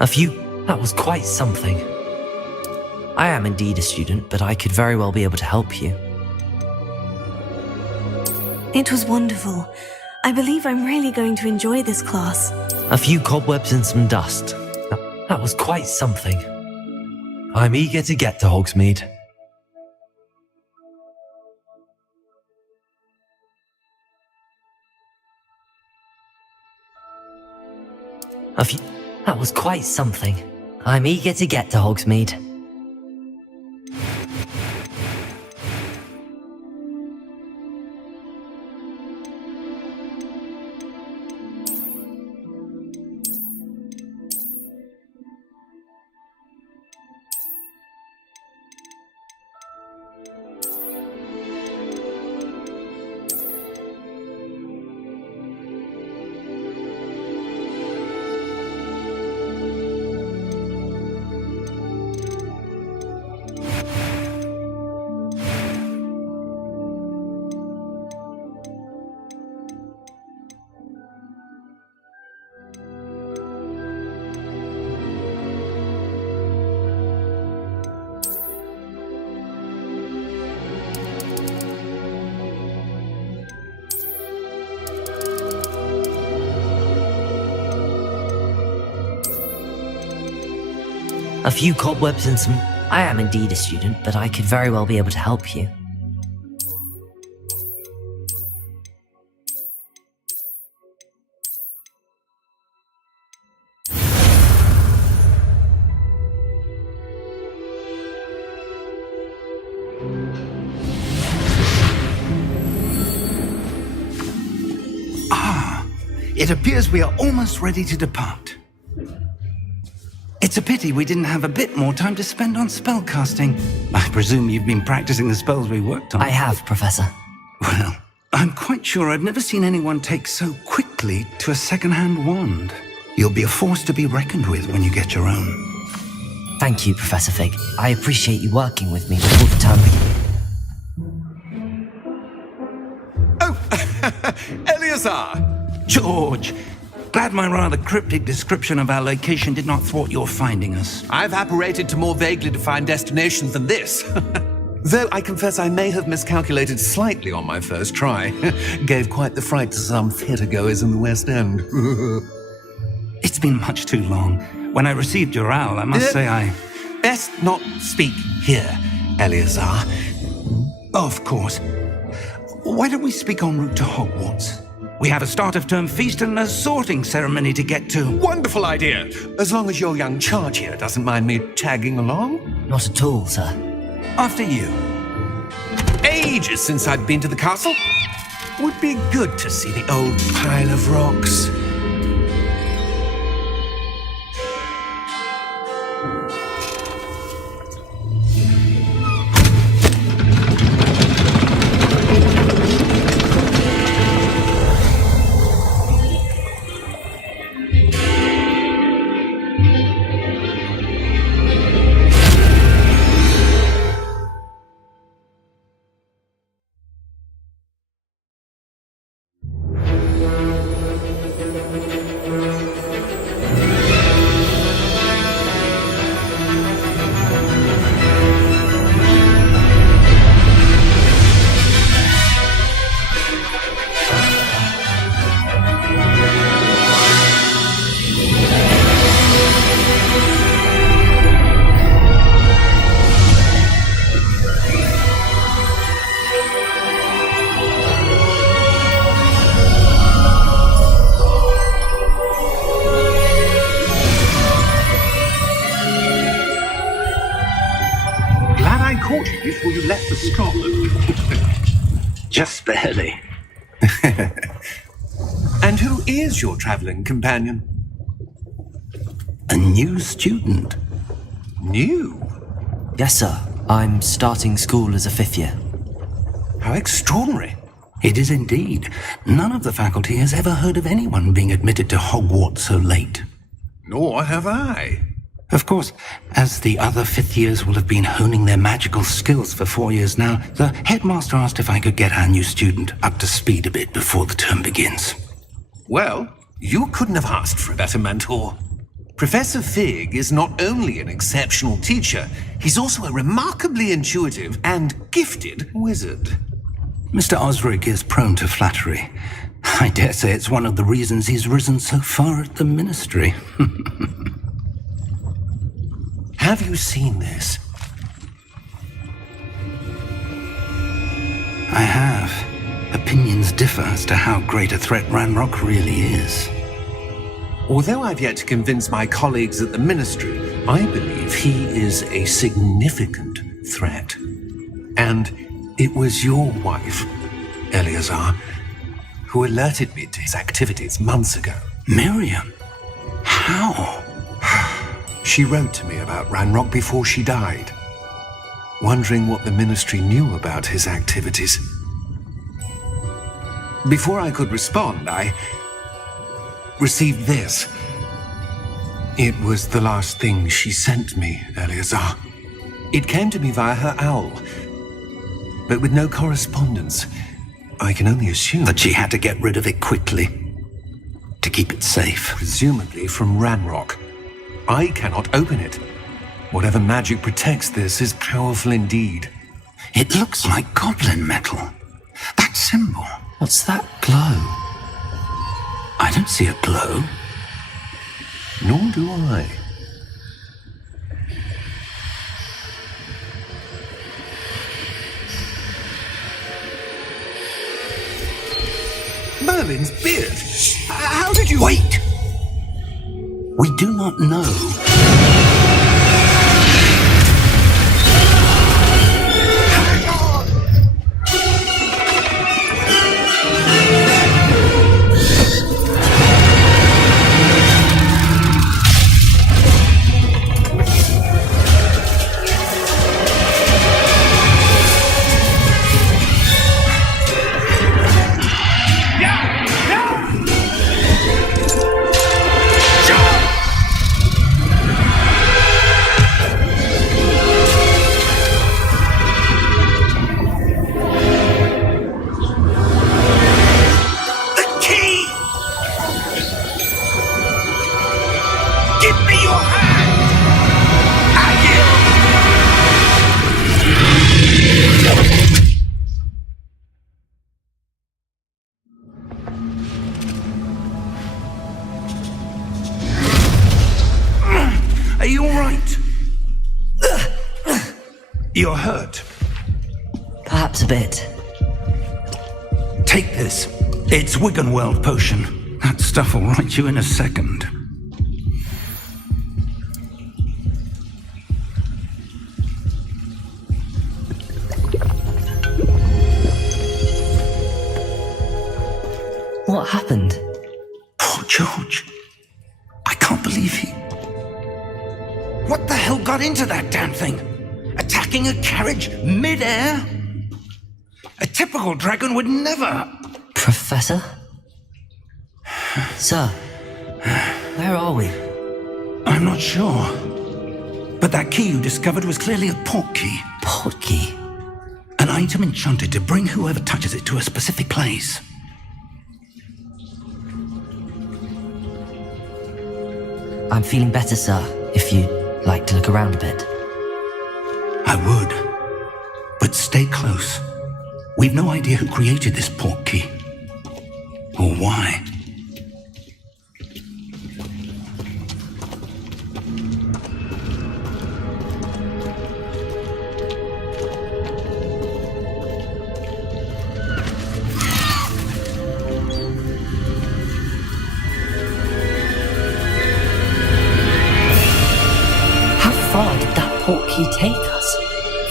That was quite something. I am indeed a student, but I could very well be able to help you. It was wonderful. I believe I'm really going to enjoy this class. A few cobwebs and some dust. That was quite something. I'm eager to get to Hogsmeade. That was quite something. I'm eager to get to Hogsmeade. A few cobwebs and some... I am indeed a student, but I could very well be able to help you. It appears we are almost ready to depart. It's a pity we didn't have a bit more time to spend on spellcasting. I presume you've been practicing the spells we worked on. I have, Professor. Well, I'm quite sure I've never seen anyone take so quickly to a second-hand wand. You'll be a force to be reckoned with when you get your own. Thank you, Professor Fig. I appreciate you working with me before the term begins. Oh, Eleazar! George! Glad my rather cryptic description of our location did not thwart your finding us. I've apparated to more vaguely defined destinations than this. Though I confess I may have miscalculated slightly on my first try. Gave quite the fright to some theatre-goers in the West End. It's been much too long. When I received your owl, I must say I... Best not speak here, Eleazar. Of course. Why don't we speak en route to Hogwarts? We have a start-of-term feast and a sorting ceremony to get to. Wonderful idea! As long as your young charge here doesn't mind me tagging along. Not at all, sir. After you. Ages since I'd been to the castle. Would be good to see the old pile of rocks. Before you left for Scotland. Just barely. And who is your travelling companion? A new student. New? Yes, sir. I'm starting school as a 5th year. How extraordinary. It is indeed. None of the faculty has ever heard of anyone being admitted to Hogwarts so late. Nor have I. Of course, as the other 5th years will have been honing their magical skills for 4 years now, the headmaster asked if I could get our new student up to speed a bit before the term begins. Well, you couldn't have asked for a better mentor. Professor Fig is not only an exceptional teacher, he's also a remarkably intuitive and gifted wizard. Mr. Osric is prone to flattery. I dare say it's one of the reasons he's risen so far at the ministry. Have you seen this? I have. Opinions differ as to how great a threat Ranrock really is. Although I've yet to convince my colleagues at the ministry, I believe he is a significant threat. And it was your wife, Eleazar, who alerted me to his activities months ago. Miriam? How? She wrote to me about Ranrock before she died, wondering what the ministry knew about his activities. Before I could respond, I received this. It was the last thing she sent me, Eleazar. It came to me via her owl, but with no correspondence. I can only assume That she had to get rid of it quickly, to keep it safe. presumably from Ranrock. I cannot open it. Whatever magic protects this is powerful indeed. It looks like goblin metal. That symbol. What's that glow? I don't see a glow. Nor do I. Merlin's beard. How did you... Wait! We do not know. Are you all right? You're hurt. Perhaps a bit. Take this. It's Wiggenweld potion. That stuff will right you in a second. What happened? Poor George. I can't believe he... What the hell got into that damn thing? Attacking a carriage mid-air? A typical dragon would never... Professor? Sir, where are we? I'm not sure. But that key you discovered was clearly a port key. Port key? An item enchanted to bring whoever touches it to a specific place. I'm feeling better, sir, if you'd like to look around a bit. I would. But stay close. We've no idea who created this port key. Or why. How far did that port key take us?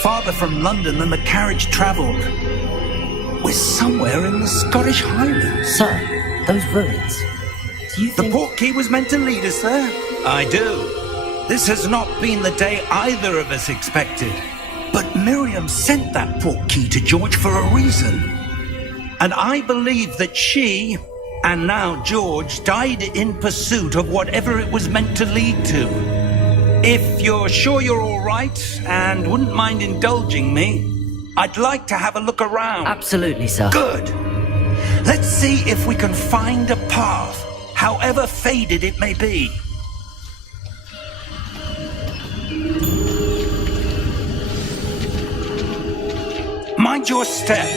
Farther from London than the carriage travelled. We're somewhere in the Scottish Highlands. Sir, those ruins. Do you The think... port key was meant to lead us there? I do. This has not been the day either of us expected. But Miriam sent that port key to George for a reason. And I believe that she, and now George, died in pursuit of whatever it was meant to lead to. If you're sure you're all right and wouldn't mind indulging me, I'd like to have a look around. Absolutely, sir. Good. Let's see if we can find a path, however faded it may be. Mind your step.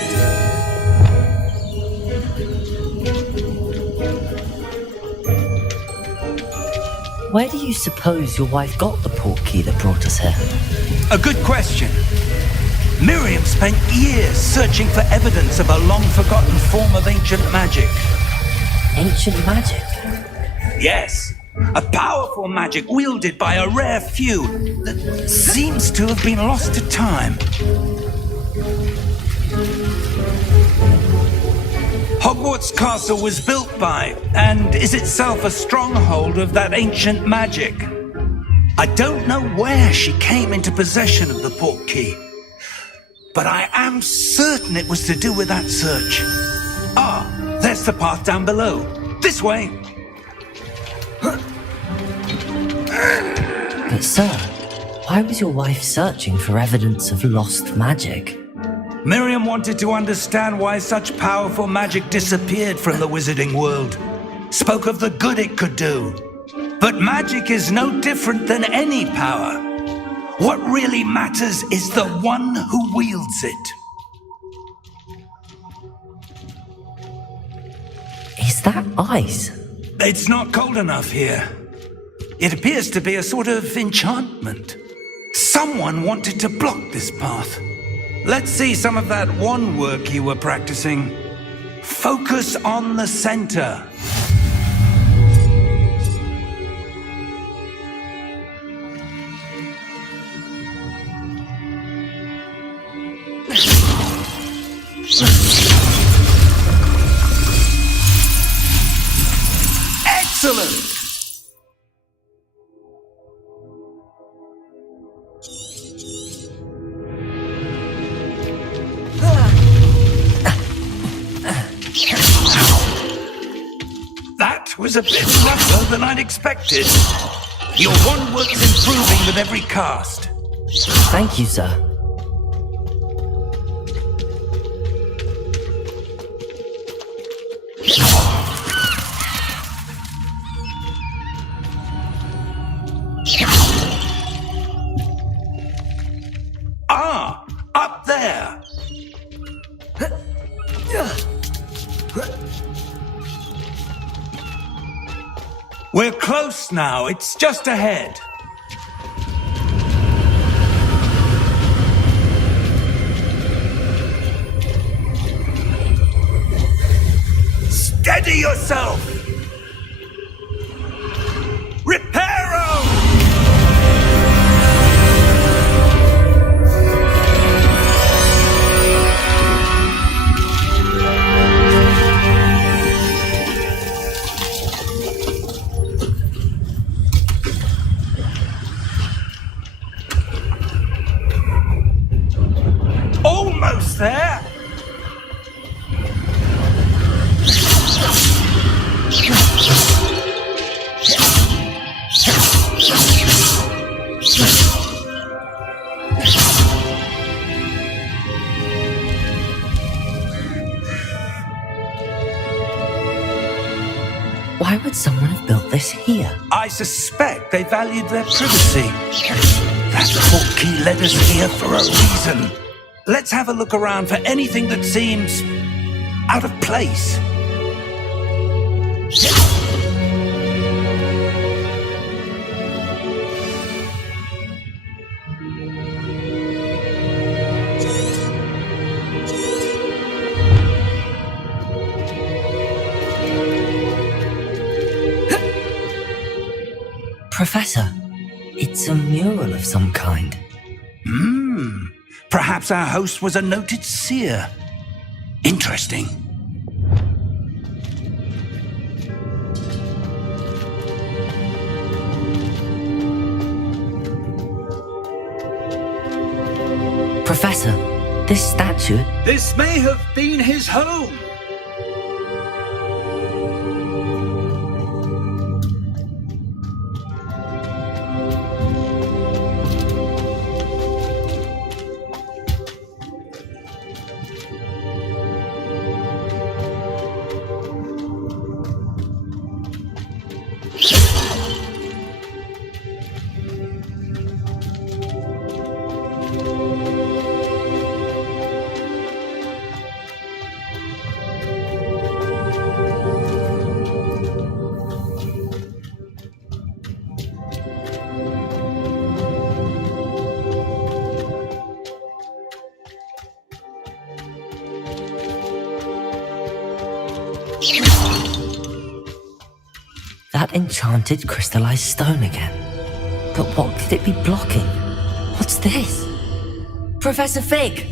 Where do you suppose your wife got the portkey that brought us here? A good question. Miriam spent years searching for evidence of a long-forgotten form of ancient magic. Ancient magic? Yes, a powerful magic wielded by a rare few that seems to have been lost to time. Hogwarts Castle was built by, and is itself a stronghold of that ancient magic. I don't know where she came into possession of the portkey, but I am certain it was to do with that search. Ah, there's the path down below. This way. But sir, why was your wife searching for evidence of lost magic? Miriam wanted to understand why such powerful magic disappeared from the wizarding world. Spoke of the good it could do. But magic is no different than any power. What really matters is the one who wields it. Is that ice? It's not cold enough here. It appears to be a sort of enchantment. Someone wanted to block this path. Let's see some of that wand work you were practicing. Focus on the center. Excellent! That was a bit rougher than I'd expected. Your wand work's improving with every cast. Thank you, sir. Ah, up there. We're close now. It's just ahead. Steady yourself! Reparo! Almost there! Why would someone have built this here? I suspect they valued their privacy. That portkey led us here for a reason. Let's have a look around for anything that seems out of place. Professor, it's a mural of some kind. Perhaps our host was a noted seer. Interesting. Professor, this statue... This may have been his home. That enchanted crystallized stone again. But what could it be blocking? What's this? Professor Fig!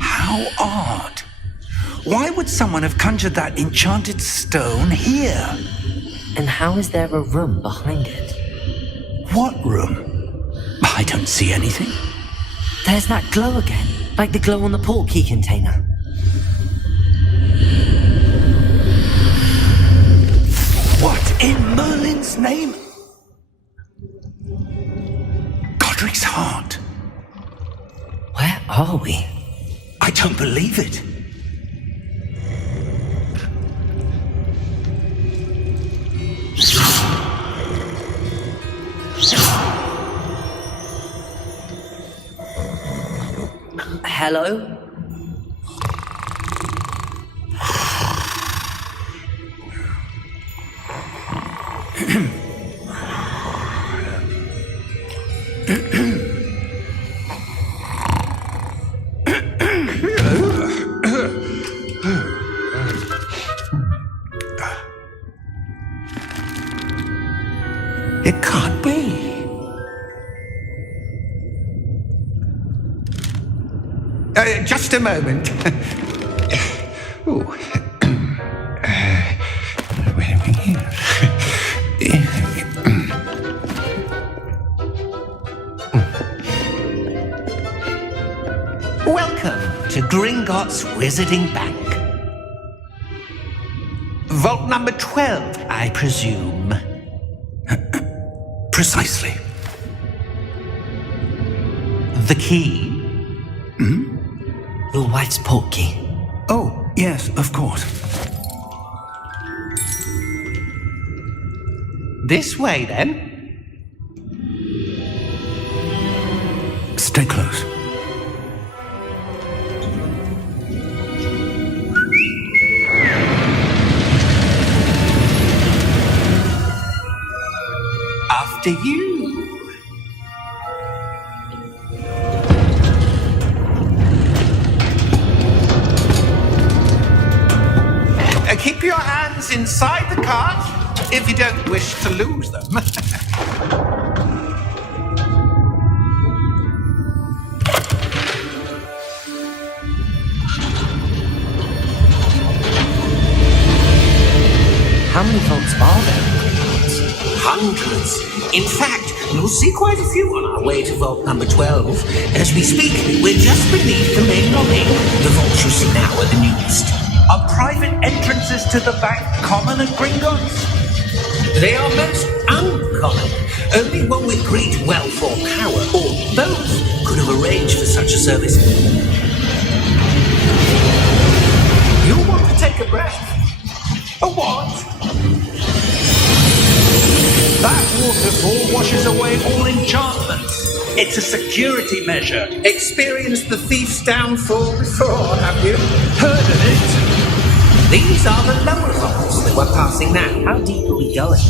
How odd. Why would someone have conjured that enchanted stone here? And how is there a room behind it? What room? I don't see anything. There's that glow again, like the glow on the portkey container. What in Merlin's name? Godric's heart. Where are we? I don't believe it. Hello? It can't be. Just a moment. Ooh. Where are we here? Welcome to Gringotts Wizarding Bank. Vault number 12, I presume. Precisely. The key? Your wife's portkey. Oh, yes, of course. This way, then. Stay close. After you. Keep your hands inside the cart if you don't wish to lose them. How many vaults are there in Gringotts? Hundreds. In fact, you'll see quite a few on our way to vault number 12. As we speak, we're just beneath the main lobby. The vaults you see now are the newest. Are private entrances to the bank common at Gringotts? They are most uncommon. Only one with great wealth or power, or both, could have arranged for such a service. You want to take a breath? A what? That waterfall washes away all enchantments. It's a security measure. Experienced the thief's downfall before, have you? Heard of it? These are the lower vaults that we're passing now. How deep are we going?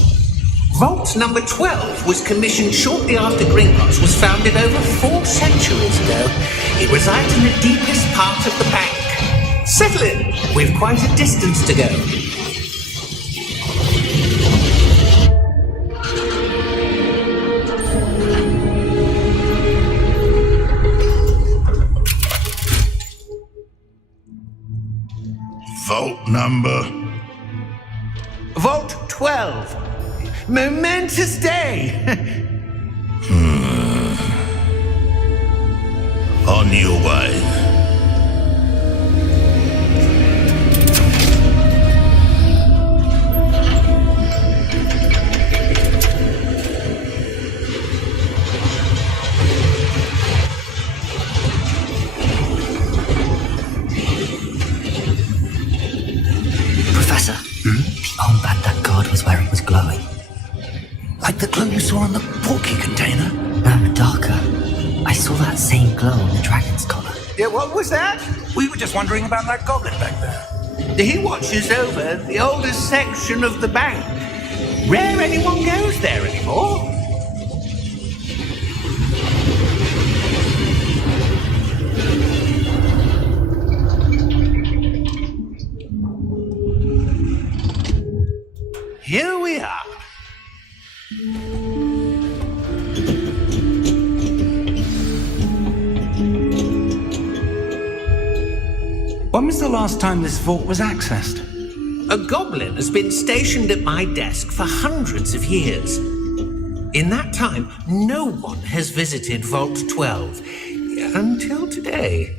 Vault number 12 was commissioned shortly after Gringotts was founded over 4 centuries ago. It resides in the deepest part of the bank. Settle in. We've quite a distance to go. Vault number? Vault 12. Momentous day. On your way. Professor, the armband that guard was wearing was glowing. Like the glow you saw on the portkey container? No, darker. I saw that same glow on the dragon's collar. Yeah, what was that? We were just wondering about that goblin back there. He watches over the oldest section of the bank. Rare anyone goes there anymore. When was the last time this vault was accessed? A goblin has been stationed at my desk for hundreds of years. In that time, no one has visited Vault 12 until today.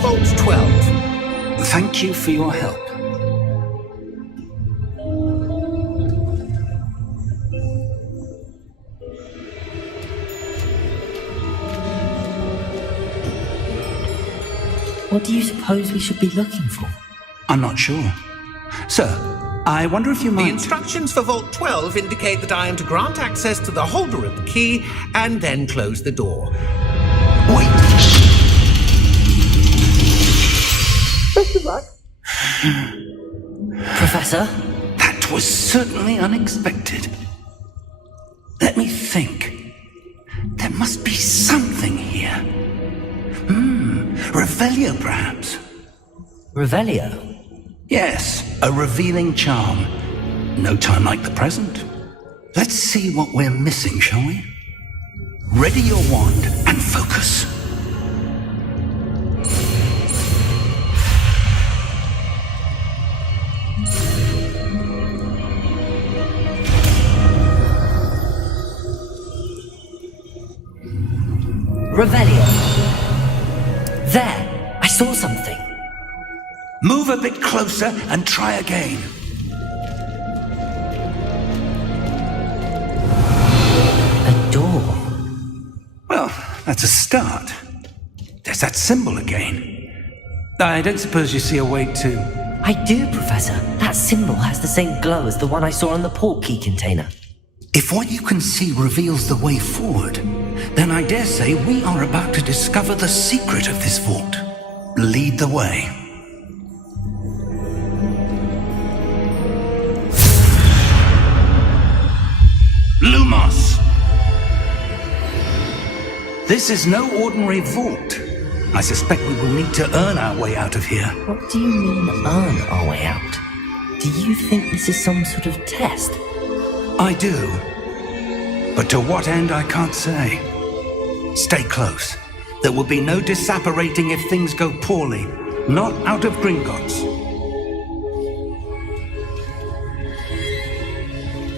Vault 12. Thank you for your help. What do you suppose we should be looking for? I'm not sure. Sir, I wonder if you The might... instructions for Vault 12 indicate that I am to grant access to the holder of the key and then close the door. Wait! Professor? That was certainly unexpected. Let me think. There must be something here. Revelio, perhaps? Revelio? Yes, a revealing charm. No time like the present. Let's see what we're missing, shall we? Ready your wand and focus. Revelio. There! I saw something. Move a bit closer and try again. A door. Well, that's a start. There's that symbol again. I don't suppose you see a way to... I do, Professor. That symbol has the same glow as the one I saw on the port key container. If what you can see reveals the way forward, then I dare say we are about to discover the secret of this vault. Lead the way. Lumos! This is no ordinary vault. I suspect we will need to earn our way out of here. What do you mean, earn our way out? Do you think this is some sort of test? I do. But to what end, I can't say. Stay close. There will be no disapparating if things go poorly. Not out of Gringotts.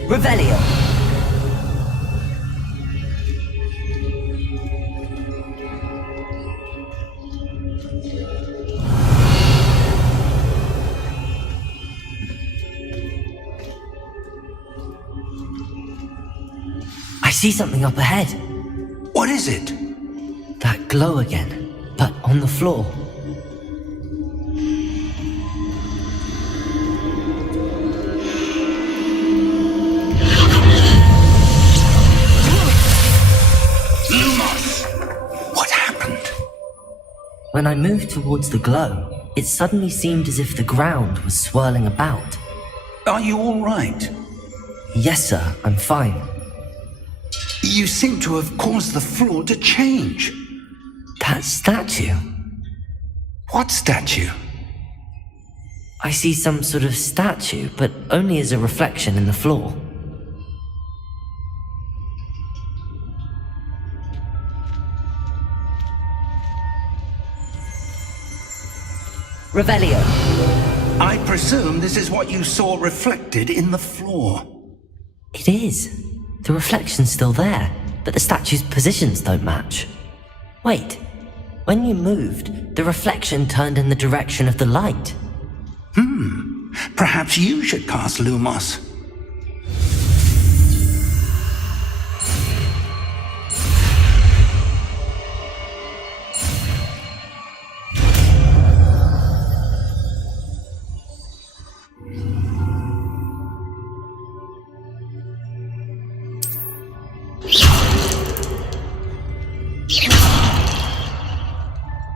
Revelio. I see something up ahead. What is it? That glow again, but on the floor. Lumos! What happened? When I moved towards the glow, it suddenly seemed as if the ground was swirling about. Are you all right? Yes, sir, I'm fine. You seem to have caused the floor to change. That statue. What statue? I see some sort of statue, but only as a reflection in the floor. Revelio. I presume this is what you saw reflected in the floor. It is. The reflection's still there, but the statue's positions don't match. Wait. When you moved, the reflection turned in the direction of the light. Perhaps you should cast Lumos.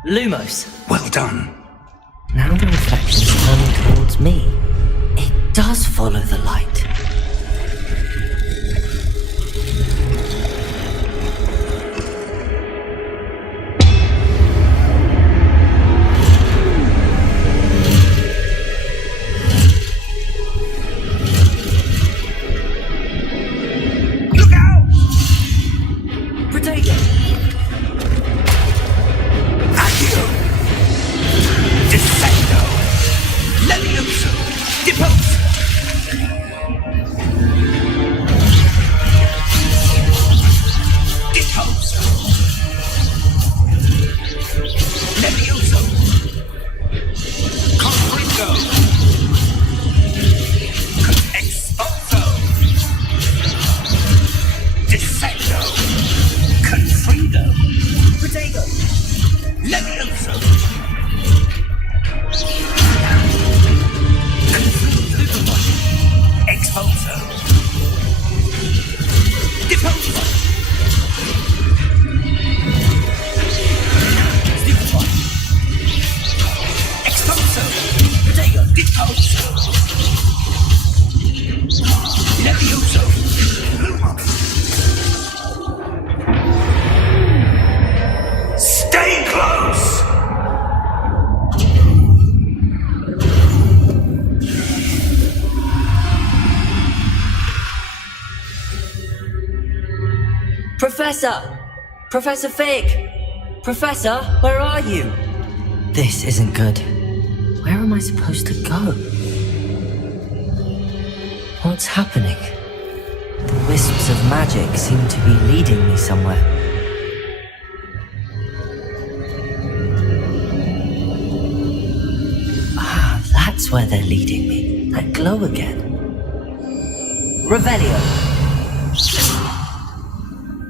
Lumos. Well done. Now the reflection's turning towards me. It does follow the light. Protego! Levioso! Expulso! Deposo! Stupefy! Expulso! Protego! Deposo! Levioso! Lumos! Stay close! Professor! Professor Fig! Professor, where are you? This isn't good. Where am I supposed to go? What's happening? The wisps of magic seem to be leading me somewhere. Ah, that's where they're leading me. That glow again. Revelio!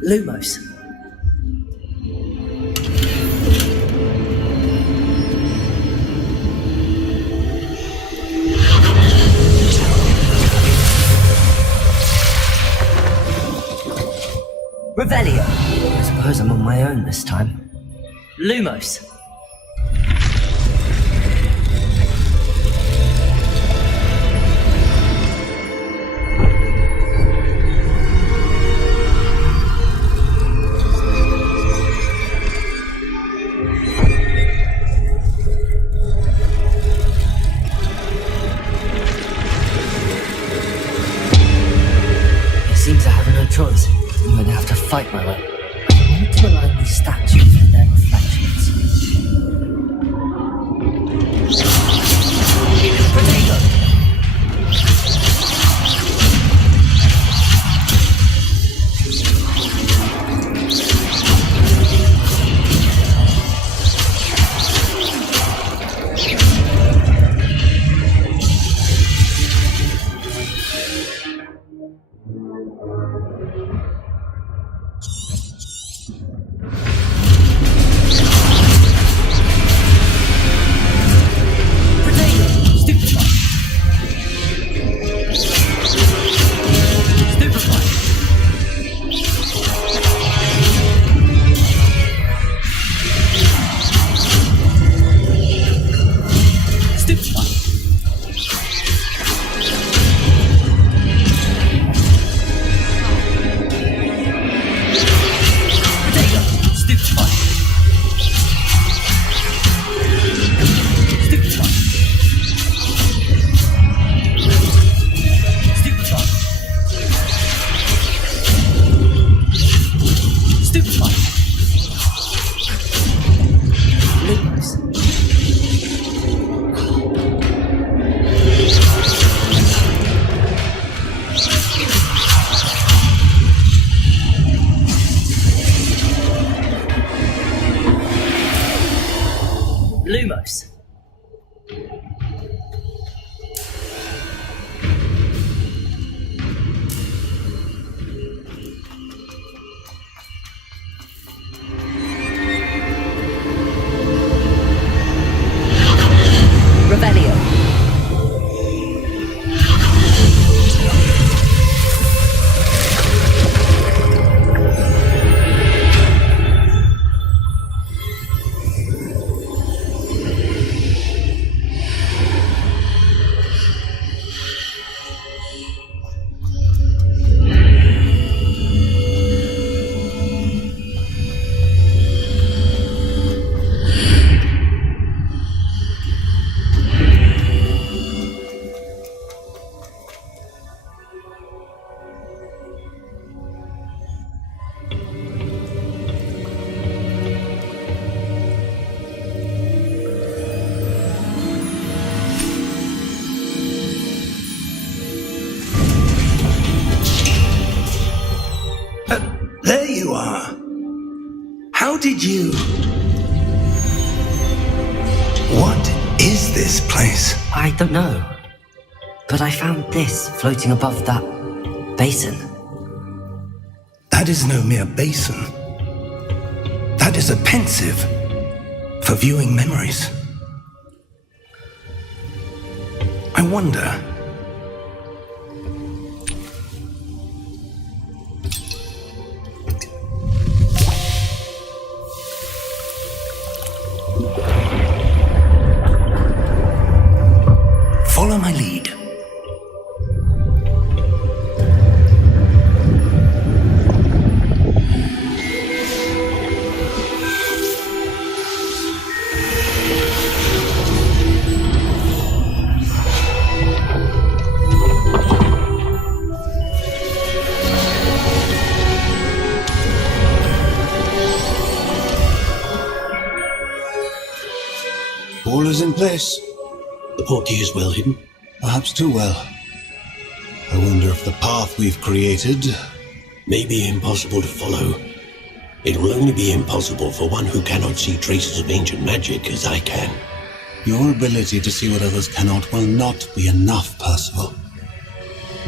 Lumos. Revelio. I suppose I'm on my own this time. Lumos. Seems I have no choice. I'm going to have to fight my way. I need to align these statues with their reflections. Protego! Lumos. Revelio. There you are. How did you... What is this place? I don't know. But I found this floating above that basin. That is no mere basin. That is a pensive for viewing memories. I wonder. Follow my lead. All is in place. The portkey is well hidden. Perhaps too well. I wonder if the path we've created May be impossible to follow. It will only be impossible for one who cannot see traces of ancient magic as I can. Your ability to see what others cannot will not be enough, Percival.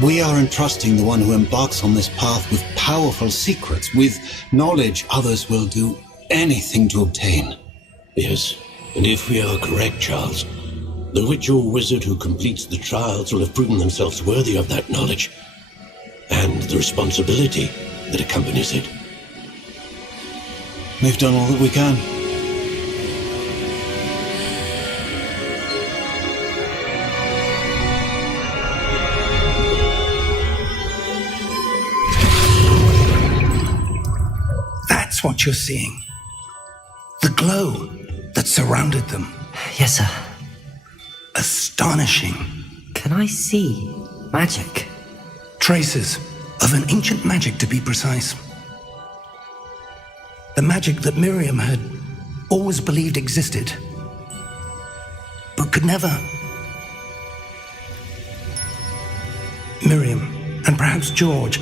We are entrusting the one who embarks on this path with powerful secrets, with knowledge others will do anything to obtain. Yes, and if we are correct, Charles, the witch or wizard who completes the trials will have proven themselves worthy of that knowledge, and the responsibility that accompanies it. We've done all that we can. That's what you're seeing. The glow that surrounded them. Yes, sir. Astonishing. Can I see magic? Traces of an ancient magic, to be precise. The magic that Miriam had always believed existed, but could never. Miriam, and perhaps George,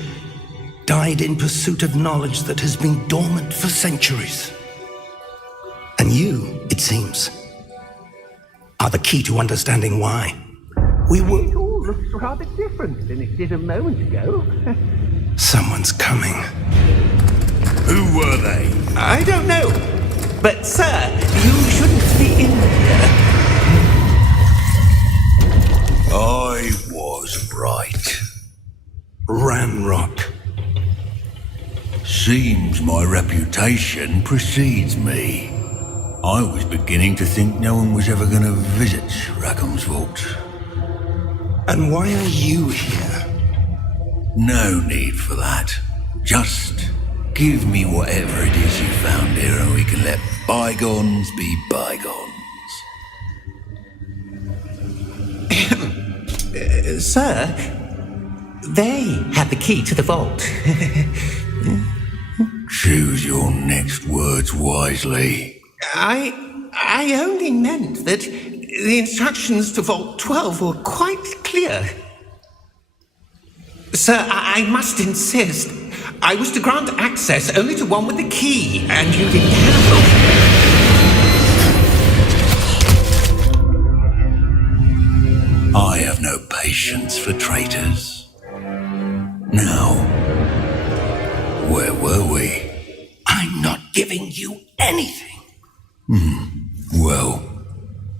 died in pursuit of knowledge that has been dormant for centuries. And you, it seems, are the key to understanding why. We were... It all looks rather different than it did a moment ago. Someone's coming. Who were they? I don't know. But, sir, you shouldn't be in here. I was right. Ranrock. Seems my reputation precedes me. I was beginning to think no one was ever going to visit Rackham's vault. And why are you here? No need for that. Just give me whatever it is you found here and we can let bygones be bygones. Sir, they had the key to the vault. Choose your next words wisely. I only meant that the instructions to Vault 12 were quite clear. Sir, I must insist. I was to grant access only to one with the key, and you didn't have it. I have no patience for traitors. Now, where were we? I'm not giving you anything. Well,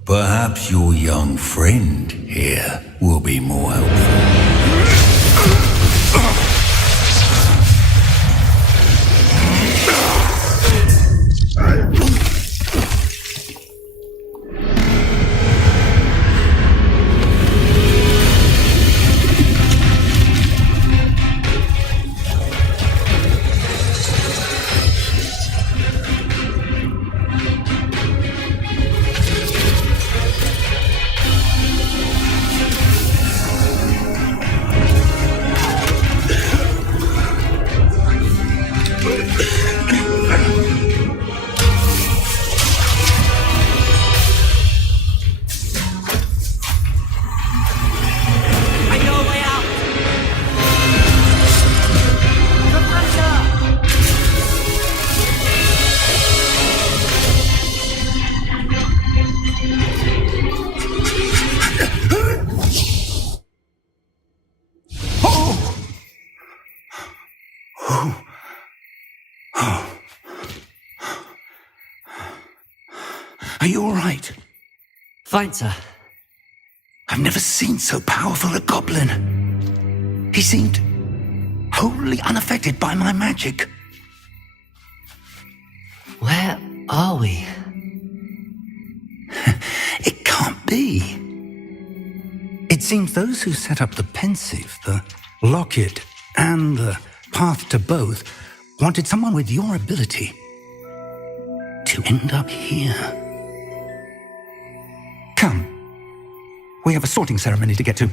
perhaps your young friend here will be more helpful. Are you all right? Fine, sir. I've never seen so powerful a goblin. He seemed wholly unaffected by my magic. Where are we? It can't be. It seems those who set up the pensive, the locket, and the path to both wanted someone with your ability to end up here. Come. We have a sorting ceremony to get to.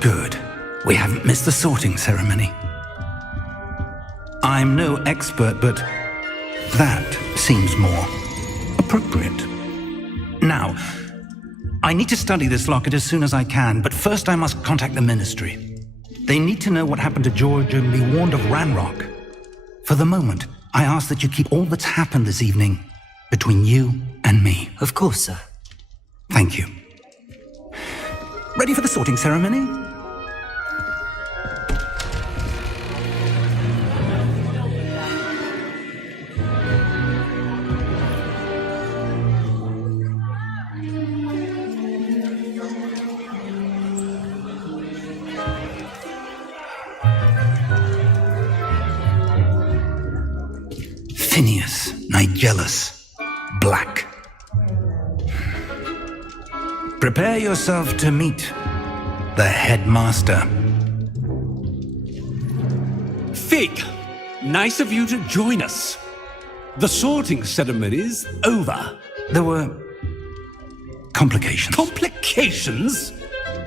Good. We haven't missed the sorting ceremony. I'm no expert, but that seems more appropriate. Now, I need to study this locket as soon as I can, but first I must contact the Ministry. They need to know what happened to George and be warned of Ranrock. For the moment, I ask that you keep all that's happened this evening between you and me. Of course, sir. Thank you. Ready for the sorting ceremony? Phineas, Nigellus, Black. Prepare yourself to meet the headmaster. Fig, nice of you to join us. The sorting ceremony's over. There were complications. Complications?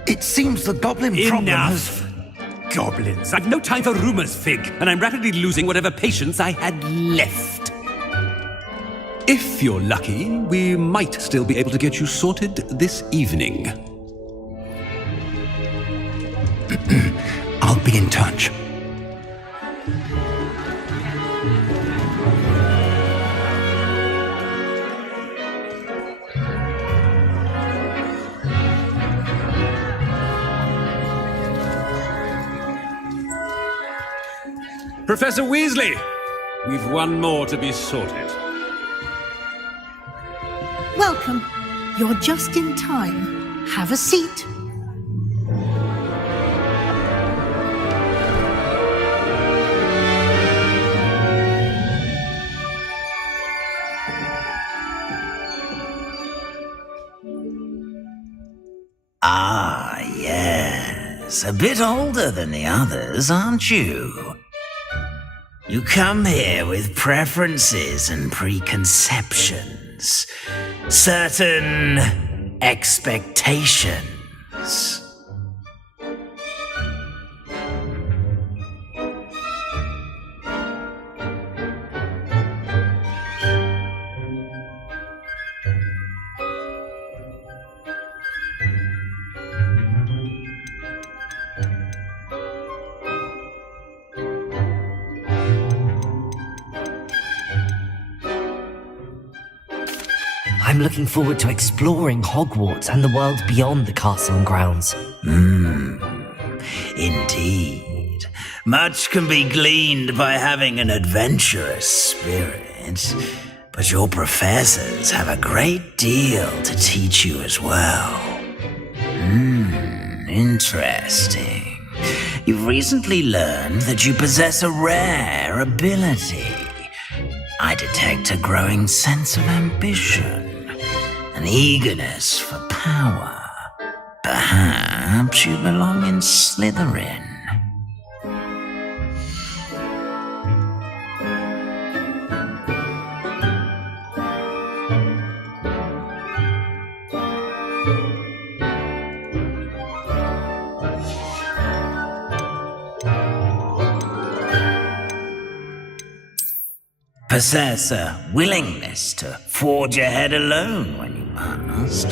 It seems the goblin problem has... Enough! Goblins. I've no time for rumors, Fig, and I'm rapidly losing whatever patience I had left. If you're lucky, we might still be able to get you sorted this evening. I'll be in touch. Professor Weasley, we've one more to be sorted. Welcome. You're just in time. Have a seat. Ah, yes. A bit older than the others, aren't you? You come here with preferences and preconceptions, certain expectations. I'm looking forward to exploring Hogwarts and the world beyond the castle and grounds. Indeed. Much can be gleaned by having an adventurous spirit, but your professors have a great deal to teach you as well. Interesting. You've recently learned that you possess a rare ability. I detect a growing sense of ambition, an eagerness for power. Perhaps you belong in Slytherin. Possess a willingness to forge ahead alone when you must.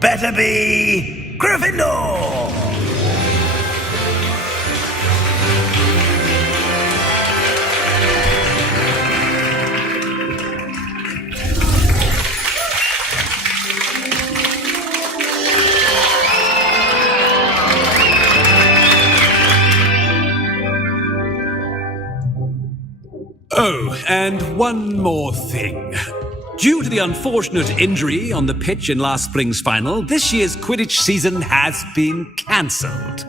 Better be Gryffindor! Oh, and one more thing. Due to the unfortunate injury on the pitch in last spring's final, this year's Quidditch season has been cancelled.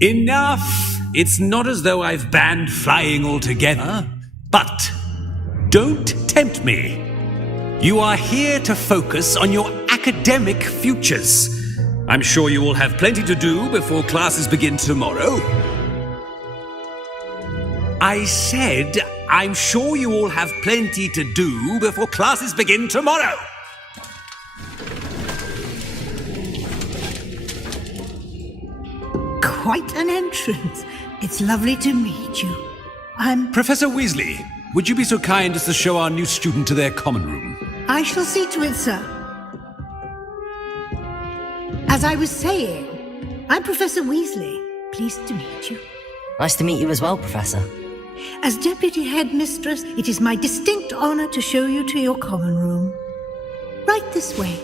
Enough! It's not as though I've banned flying altogether, but don't tempt me. You are here to focus on your academic futures. I'm sure you will have plenty to do before classes begin tomorrow. I said, I'm sure you all have plenty to do before classes begin tomorrow. Quite an entrance. It's lovely to meet you. Professor Weasley, would you be so kind as to show our new student to their common room? I shall see to it, sir. As I was saying, I'm Professor Weasley. Pleased to meet you. Nice to meet you as well, Professor. As Deputy Headmistress, it is my distinct honor to show you to your common room. Right this way.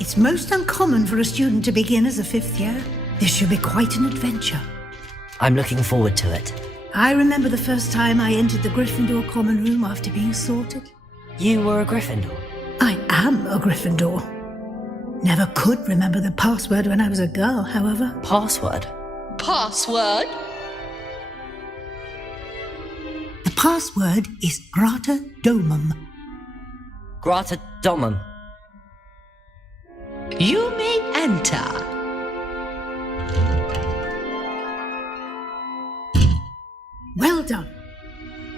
It's most uncommon for a student to begin as a fifth year. This should be quite an adventure. I'm looking forward to it. I remember the first time I entered the Gryffindor common room after being sorted. You were a Gryffindor? I am a Gryffindor. Never could remember the password when I was a girl, however. Password? Password? The password is Grata Domum. Grata Domum. You may enter. Well done.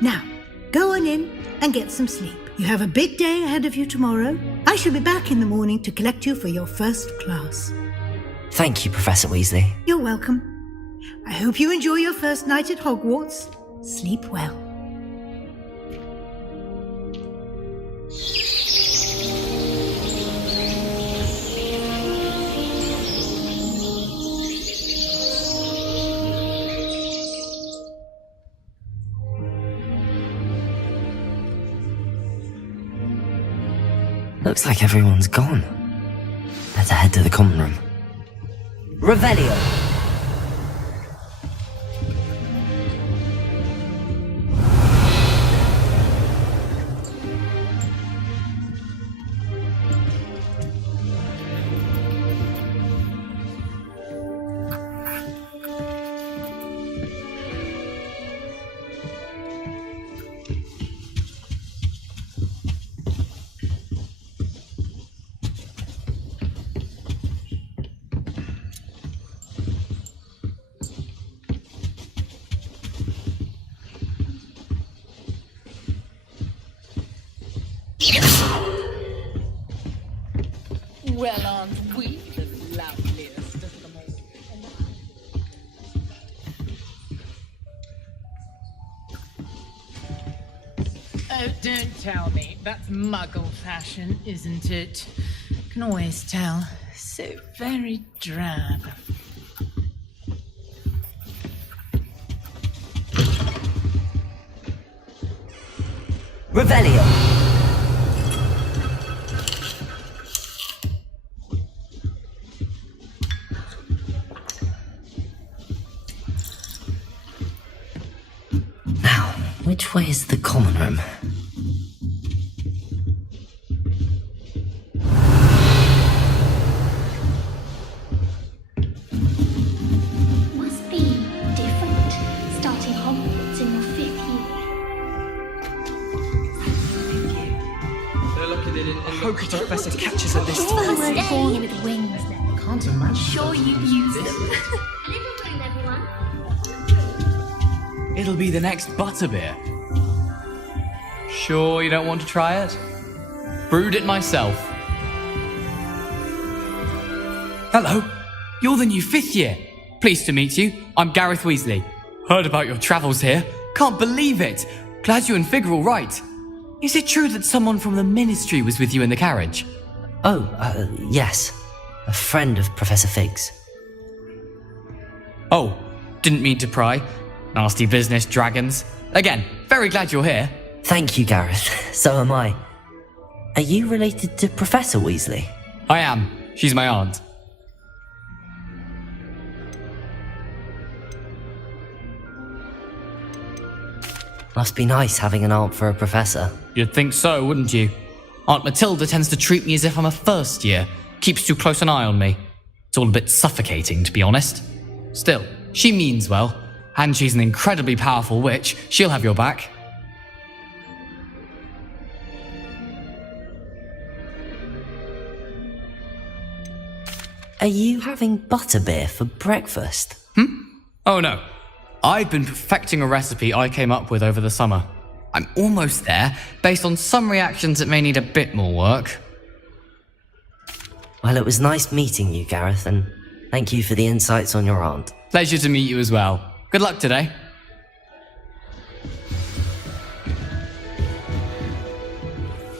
Now, go on in and get some sleep. You have a big day ahead of you tomorrow. I shall be back in the morning to collect you for your first class. Thank you, Professor Weasley. You're welcome. I hope you enjoy your first night at Hogwarts. Sleep well. Looks like everyone's gone. Better head to the common room. Revelio! Well, aren't we the loveliest of them all? Oh, don't tell me. That's muggle fashion, isn't it? Can always tell. So very drab. Revelio. Now, which way is the common room? Must be different, starting Hogwarts in your 5th year. I hope the professor catches her this time. First day with wings. Can't imagine. Sure you've used them. A little cream, everyone. It'll be the next butterbeer. Sure you don't want to try it? Brewed it myself. Hello, you're the new 5th year. Pleased to meet you. I'm Gareth Weasley. Heard about your travels here. Can't believe it. Glad you and Fig are all right. Is it true that someone from the Ministry was with you in the carriage? Oh, yes. A friend of Professor Fig's. Oh, didn't mean to pry. Nasty business, dragons. Again, very glad you're here. Thank you, Gareth. So am I. Are you related to Professor Weasley? I am. She's my aunt. Must be nice having an aunt for a professor. You'd think so, wouldn't you? Aunt Matilda tends to treat me as if I'm a first year. Keeps too close an eye on me. It's all a bit suffocating, to be honest. Still, she means well. And she's an incredibly powerful witch. She'll have your back. Are you having butterbeer for breakfast? Oh no. I've been perfecting a recipe I came up with over the summer. I'm almost there, based on some reactions that may need a bit more work. Well, it was nice meeting you, Gareth, and thank you for the insights on your aunt. Pleasure to meet you as well. Good luck today.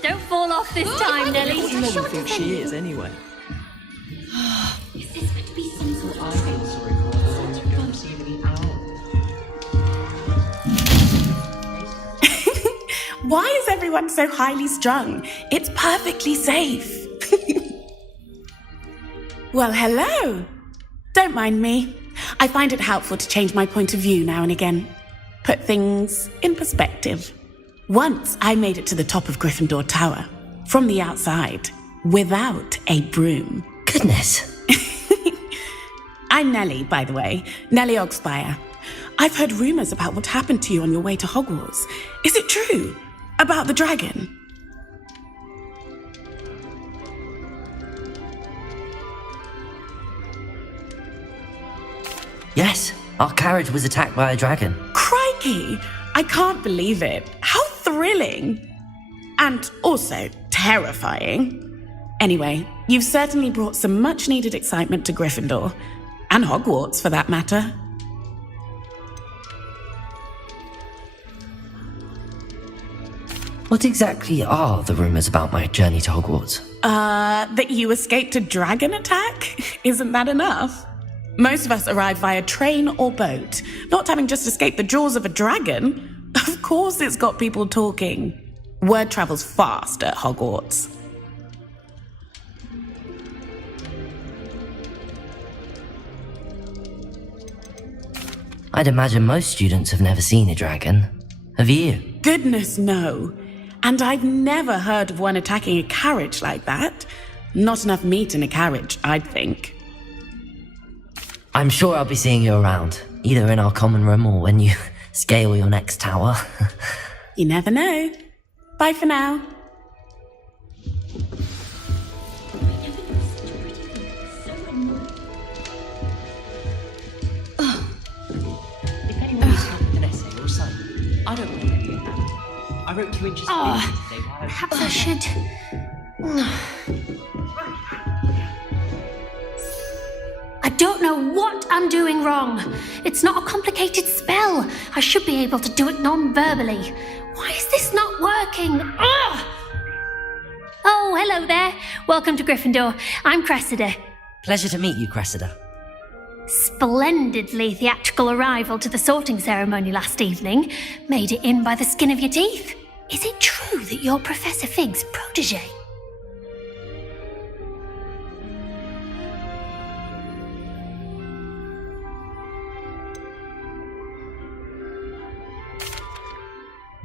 Don't fall off this time, Nelly. What do you think she is, anyway? Is this meant to be some sort of Why is everyone so highly strung? It's perfectly safe. Well, hello. Don't mind me. I find it helpful to change my point of view now and again. Put things in perspective. Once I made it to the top of Gryffindor Tower, from the outside, without a broom. Goodness. I'm Nellie, by the way. Nellie Ogspire. I've heard rumours about what happened to you on your way to Hogwarts. Is it true? About the dragon? Yes, our carriage was attacked by a dragon. Crikey! I can't believe it. How thrilling! And also terrifying. Anyway, you've certainly brought some much-needed excitement to Gryffindor. And Hogwarts, for that matter. What exactly are the rumours about my journey to Hogwarts? That you escaped a dragon attack? Isn't that enough? Most of us arrive via train or boat, not having just escaped the jaws of a dragon. Of course it's got people talking. Word travels fast at Hogwarts. I'd imagine most students have never seen a dragon. Have you? Goodness, no. And I've never heard of one attacking a carriage like that. Not enough meat in a carriage, I'd think. I'm sure I'll be seeing you around, either in our common room or when you scale your next tower. You never know. Bye for now. I don't want to let you down. I wrote 2 inches of today. Perhaps I should. I don't know what I'm doing wrong. It's not a complicated spell. I should be able to do it non-verbally. Why is this not working? Ugh! Oh, hello there. Welcome to Gryffindor. I'm Cressida. Pleasure to meet you, Cressida. Splendidly theatrical arrival to the sorting ceremony last evening. Made it in by the skin of your teeth. Is it true that you're Professor Fig's protege?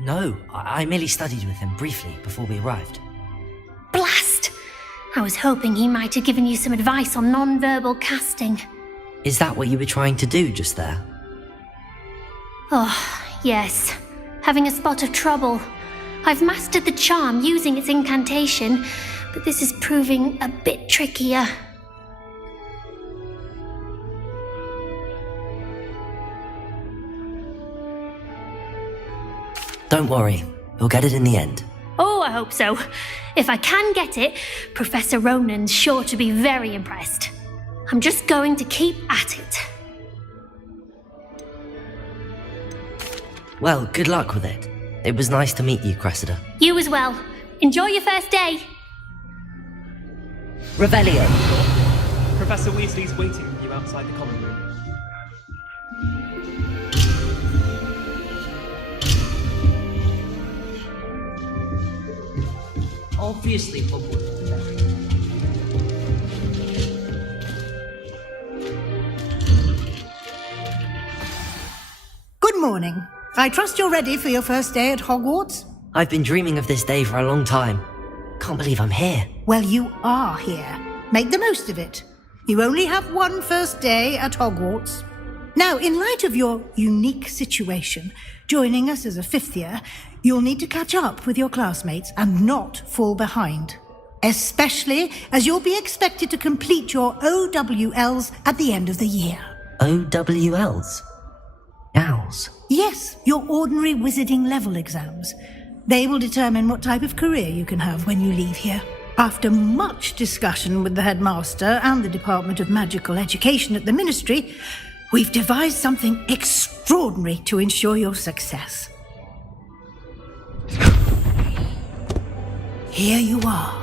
No, I merely studied with him briefly before we arrived. Blast! I was hoping he might have given you some advice on non-verbal casting. Is that what you were trying to do just there? Oh, yes. Having a spot of trouble. I've mastered the charm using its incantation, but this is proving a bit trickier. Don't worry, you'll get it in the end. Oh, I hope so. If I can get it, Professor Ronan's sure to be very impressed. I'm just going to keep at it. Well, good luck with it. It was nice to meet you, Cressida. You as well. Enjoy your first day. Revelio. Professor Weasley's waiting for you outside the common room. Obviously, Hogwarts. Good morning. I trust you're ready for your first day at Hogwarts? I've been dreaming of this day for a long time. Can't believe I'm here. Well, you are here. Make the most of it. You only have one first day at Hogwarts. Now, in light of your unique situation, joining us as a fifth year, you'll need to catch up with your classmates and not fall behind. Especially as you'll be expected to complete your OWLs at the end of the year. OWLs? Owls? Yes, your ordinary wizarding level exams. They will determine what type of career you can have when you leave here. After much discussion with the headmaster and the Department of Magical Education at the Ministry, we've devised something extraordinary to ensure your success. Here you are.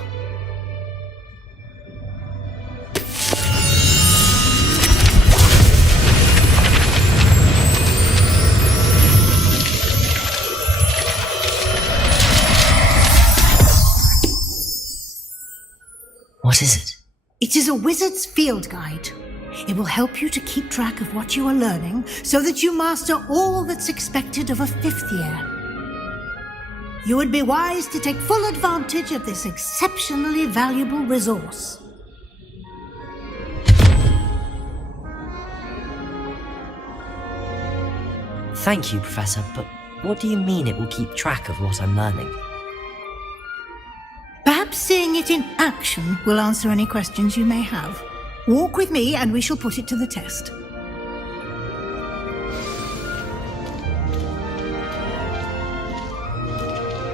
What is it? It is a wizard's field guide. It will help you to keep track of what you are learning so that you master all that's expected of a fifth year. You would be wise to take full advantage of this exceptionally valuable resource. Thank you, Professor, but what do you mean it will keep track of what I'm learning? Perhaps seeing it in action will answer any questions you may have. Walk with me and we shall put it to the test.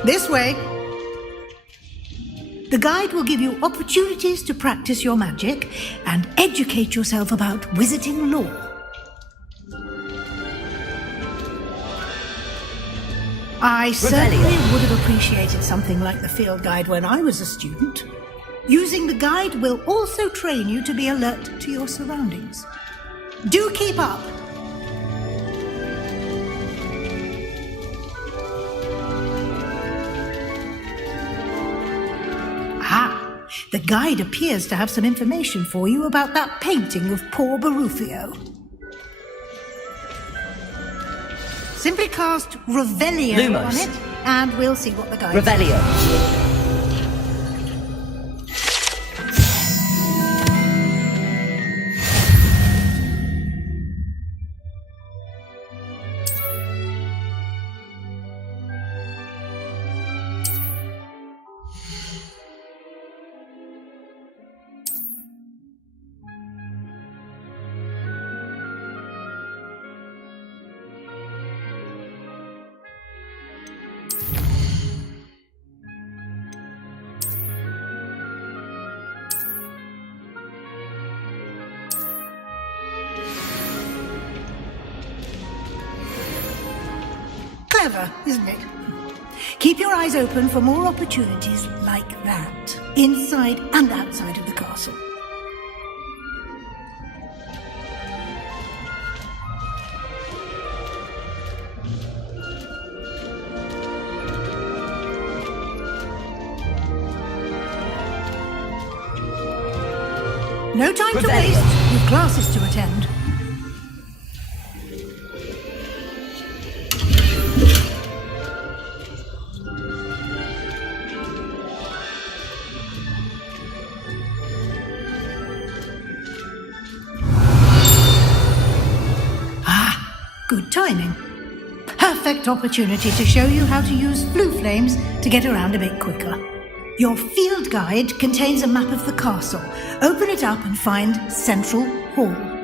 This way. The guide will give you opportunities to practice your magic and educate yourself about wizarding lore. I certainly would have appreciated something like the field guide when I was a student. Using the guide will also train you to be alert to your surroundings. Do keep up! Ah, the guide appears to have some information for you about that painting of poor Barufio. Simply cast Revelio Lumos. on it, and we'll see what the guide Revelio. Clever, isn't it? Keep your eyes open for more opportunities like that, inside and outside of the castle. No time to waste. You've classes to attend. Good timing. Perfect opportunity to show you how to use flue flames to get around a bit quicker. Your field guide contains a map of the castle. Open it up and find Central Hall.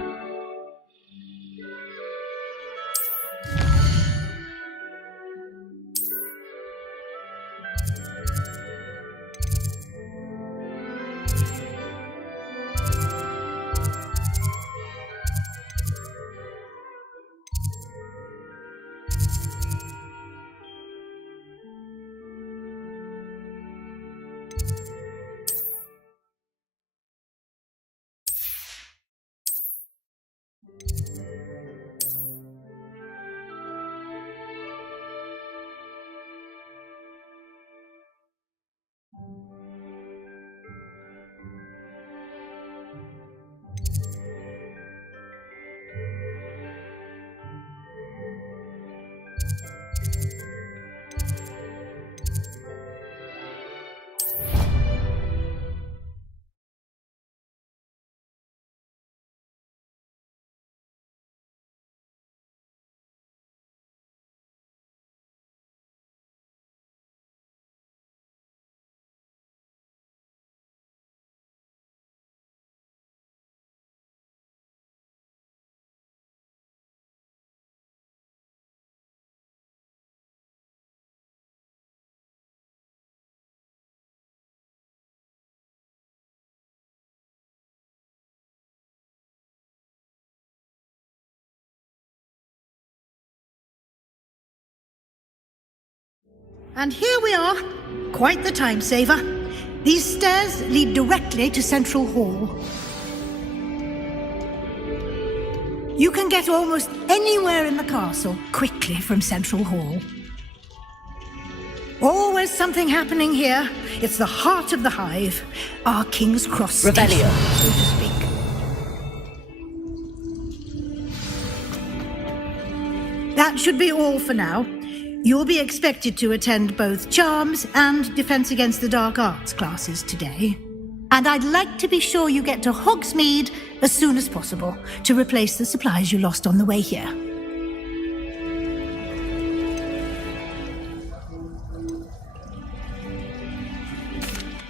And here we are. Quite the time saver. These stairs lead directly to Central Hall. You can get almost anywhere in the castle quickly from Central Hall. Always something happening here. It's the heart of the hive. Our King's Cross station, so to speak. That should be all for now. You'll be expected to attend both Charms and Defense Against the Dark Arts classes today. And I'd like to be sure you get to Hogsmeade as soon as possible to replace the supplies you lost on the way here.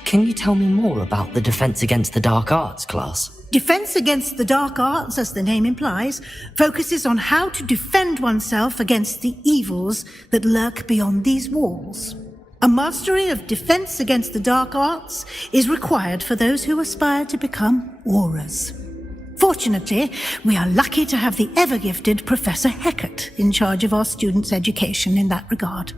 Can you tell me more about the Defense Against the Dark Arts class? Defense Against the Dark Arts, as the name implies, focuses on how to defend oneself against the evils that lurk beyond these walls. A mastery of Defense Against the Dark Arts is required for those who aspire to become auras. Fortunately, we are lucky to have the ever-gifted Professor Hecat in charge of our students' education in that regard.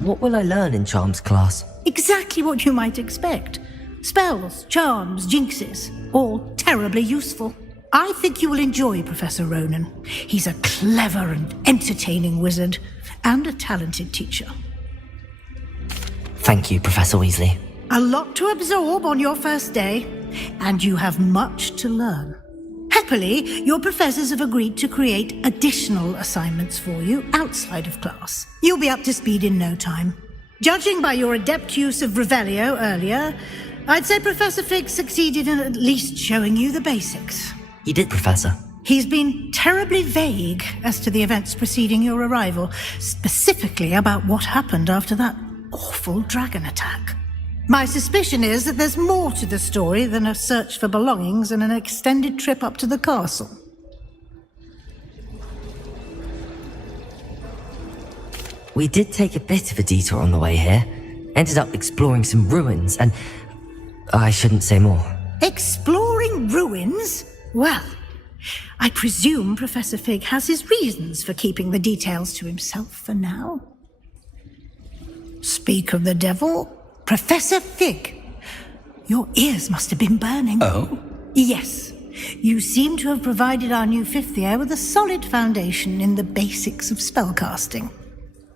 What will I learn in Charms class? Exactly what you might expect. Spells, charms, jinxes, all terribly useful. I think you will enjoy Professor Ronan. He's a clever and entertaining wizard, and a talented teacher. Thank you, Professor Weasley. A lot to absorb on your first day, and you have much to learn. Happily, your professors have agreed to create additional assignments for you outside of class. You'll be up to speed in no time. Judging by your adept use of Revelio earlier, I'd say Professor Fig succeeded in at least showing you the basics. He did, Professor. He's been terribly vague as to the events preceding your arrival, specifically about what happened after that awful dragon attack. My suspicion is that there's more to the story than a search for belongings and an extended trip up to the castle. We did take a bit of a detour on the way here. Ended up exploring some ruins and... I shouldn't say more. Exploring ruins? Well, I presume Professor Fig has his reasons for keeping the details to himself for now. Speak of the devil, Professor Fig. Your ears must have been burning. Oh? Yes. You seem to have provided our new fifth year with a solid foundation in the basics of spellcasting.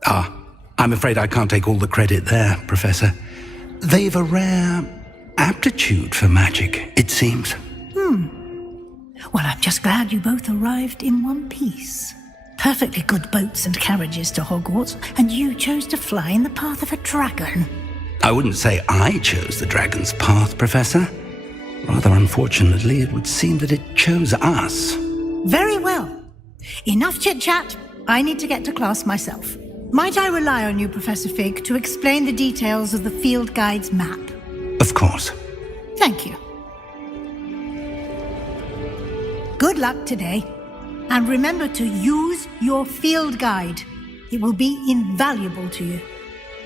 Ah, I'm afraid I can't take all the credit there, Professor. They've a rare aptitude for magic, it seems. Well, I'm just glad you both arrived in one piece. Perfectly good boats and carriages to Hogwarts, and you chose to fly in the path of a dragon. I wouldn't say I chose the dragon's path, Professor. Rather unfortunately, it would seem that it chose us. Very well. Enough chit-chat. I need to get to class myself. Might I rely on you, Professor Fig, to explain the details of the field guide's map? Of course. Thank you. Good luck today. And remember to use your field guide. It will be invaluable to you.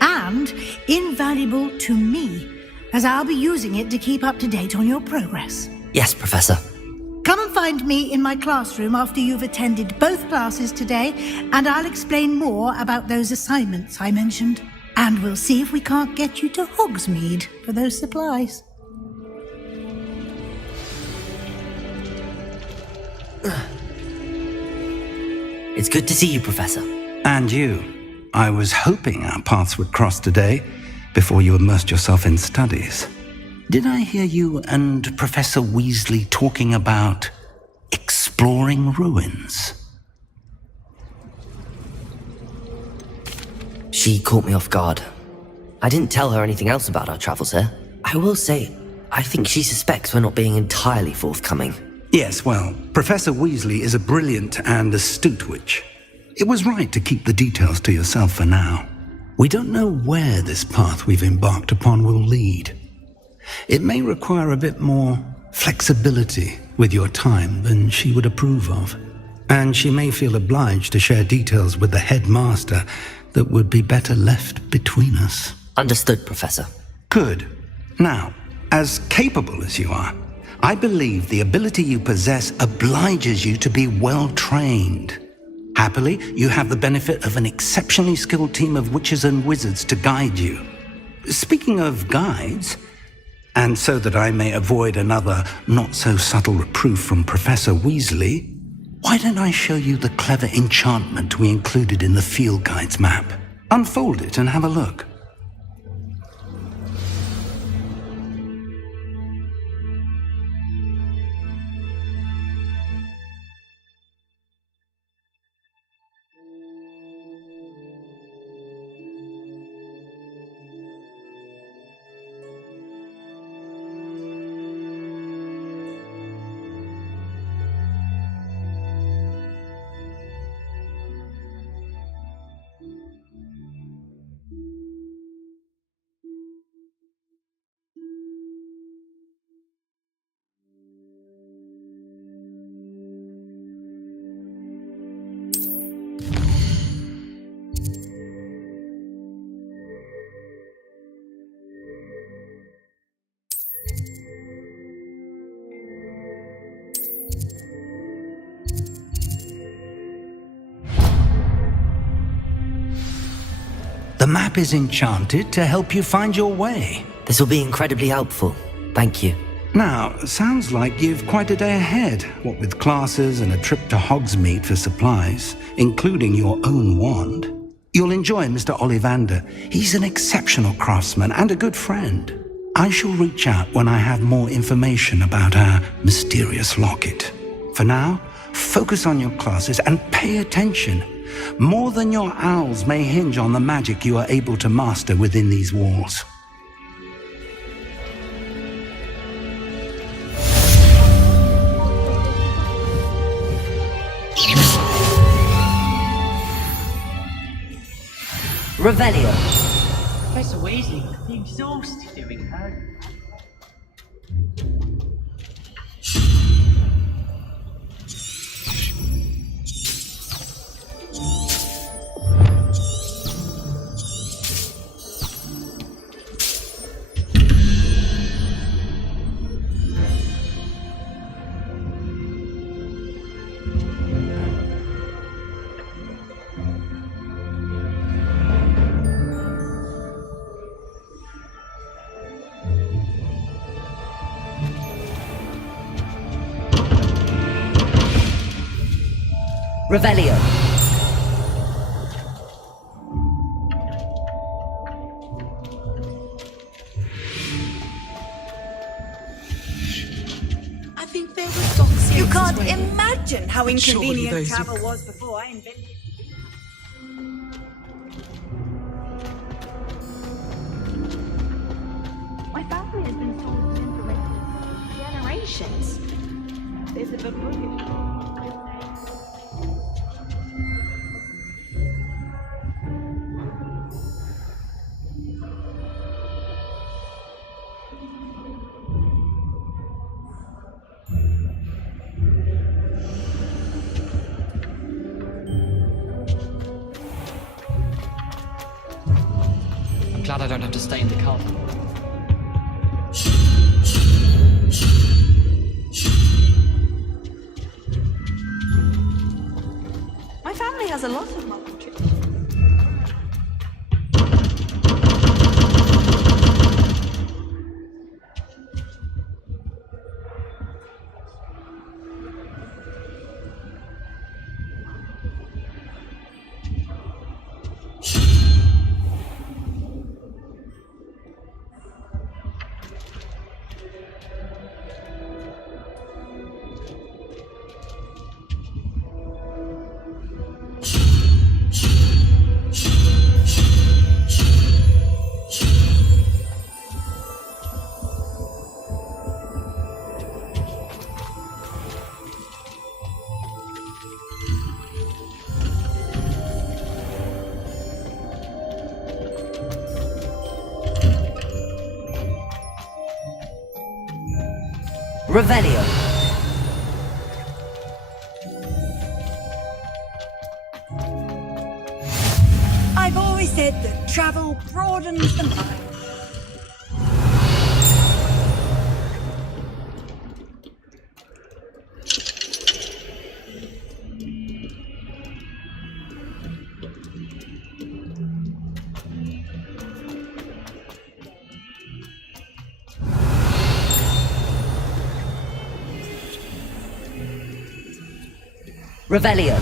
And invaluable to me, as I'll be using it to keep up to date on your progress. Yes, Professor. Come and find me in my classroom after you've attended both classes today, and I'll explain more about those assignments I mentioned. And we'll see if we can't get you to Hogsmeade for those supplies. It's good to see you, Professor. And you. I was hoping our paths would cross today, before you immersed yourself in studies. Did I hear you and Professor Weasley talking about exploring ruins? She caught me off guard. I didn't tell her anything else about our travels here. I will say, I think she suspects we're not being entirely forthcoming. Yes, well, Professor Weasley is a brilliant and astute witch. It was right to keep the details to yourself for now. We don't know where this path we've embarked upon will lead. It may require a bit more flexibility with your time than she would approve of. And she may feel obliged to share details with the headmaster that would be better left between us. Understood, Professor. Good. Now, as capable as you are, I believe the ability you possess obliges you to be well-trained. Happily, you have the benefit of an exceptionally skilled team of witches and wizards to guide you. Speaking of guides, and so that I may avoid another not-so-subtle reproof from Professor Weasley, why don't I show you the clever enchantment we included in the field guide's map? Unfold it and have a look. The map is enchanted to help you find your way. This will be incredibly helpful. Thank you. Now, sounds like you've quite a day ahead, what with classes and a trip to Hogsmeade for supplies, including your own wand. You'll enjoy Mr. Ollivander. He's an exceptional craftsman and a good friend. I shall reach out when I have more information about our mysterious locket. For now, focus on your classes and pay attention. More than your owls may hinge on the magic you are able to master within these walls. Revelio. Professor Weasley must be exhausted doing her. Revelio. I think there was boxing. You can't imagine how Surely inconvenient those travel was before I invented. My family has been storing this information for generations. There's a baboon. I'm glad I don't have to stay in the car. My family has a lot of Muggle traditions. Revelio. I've always said that travel broadens the mind. Revelio.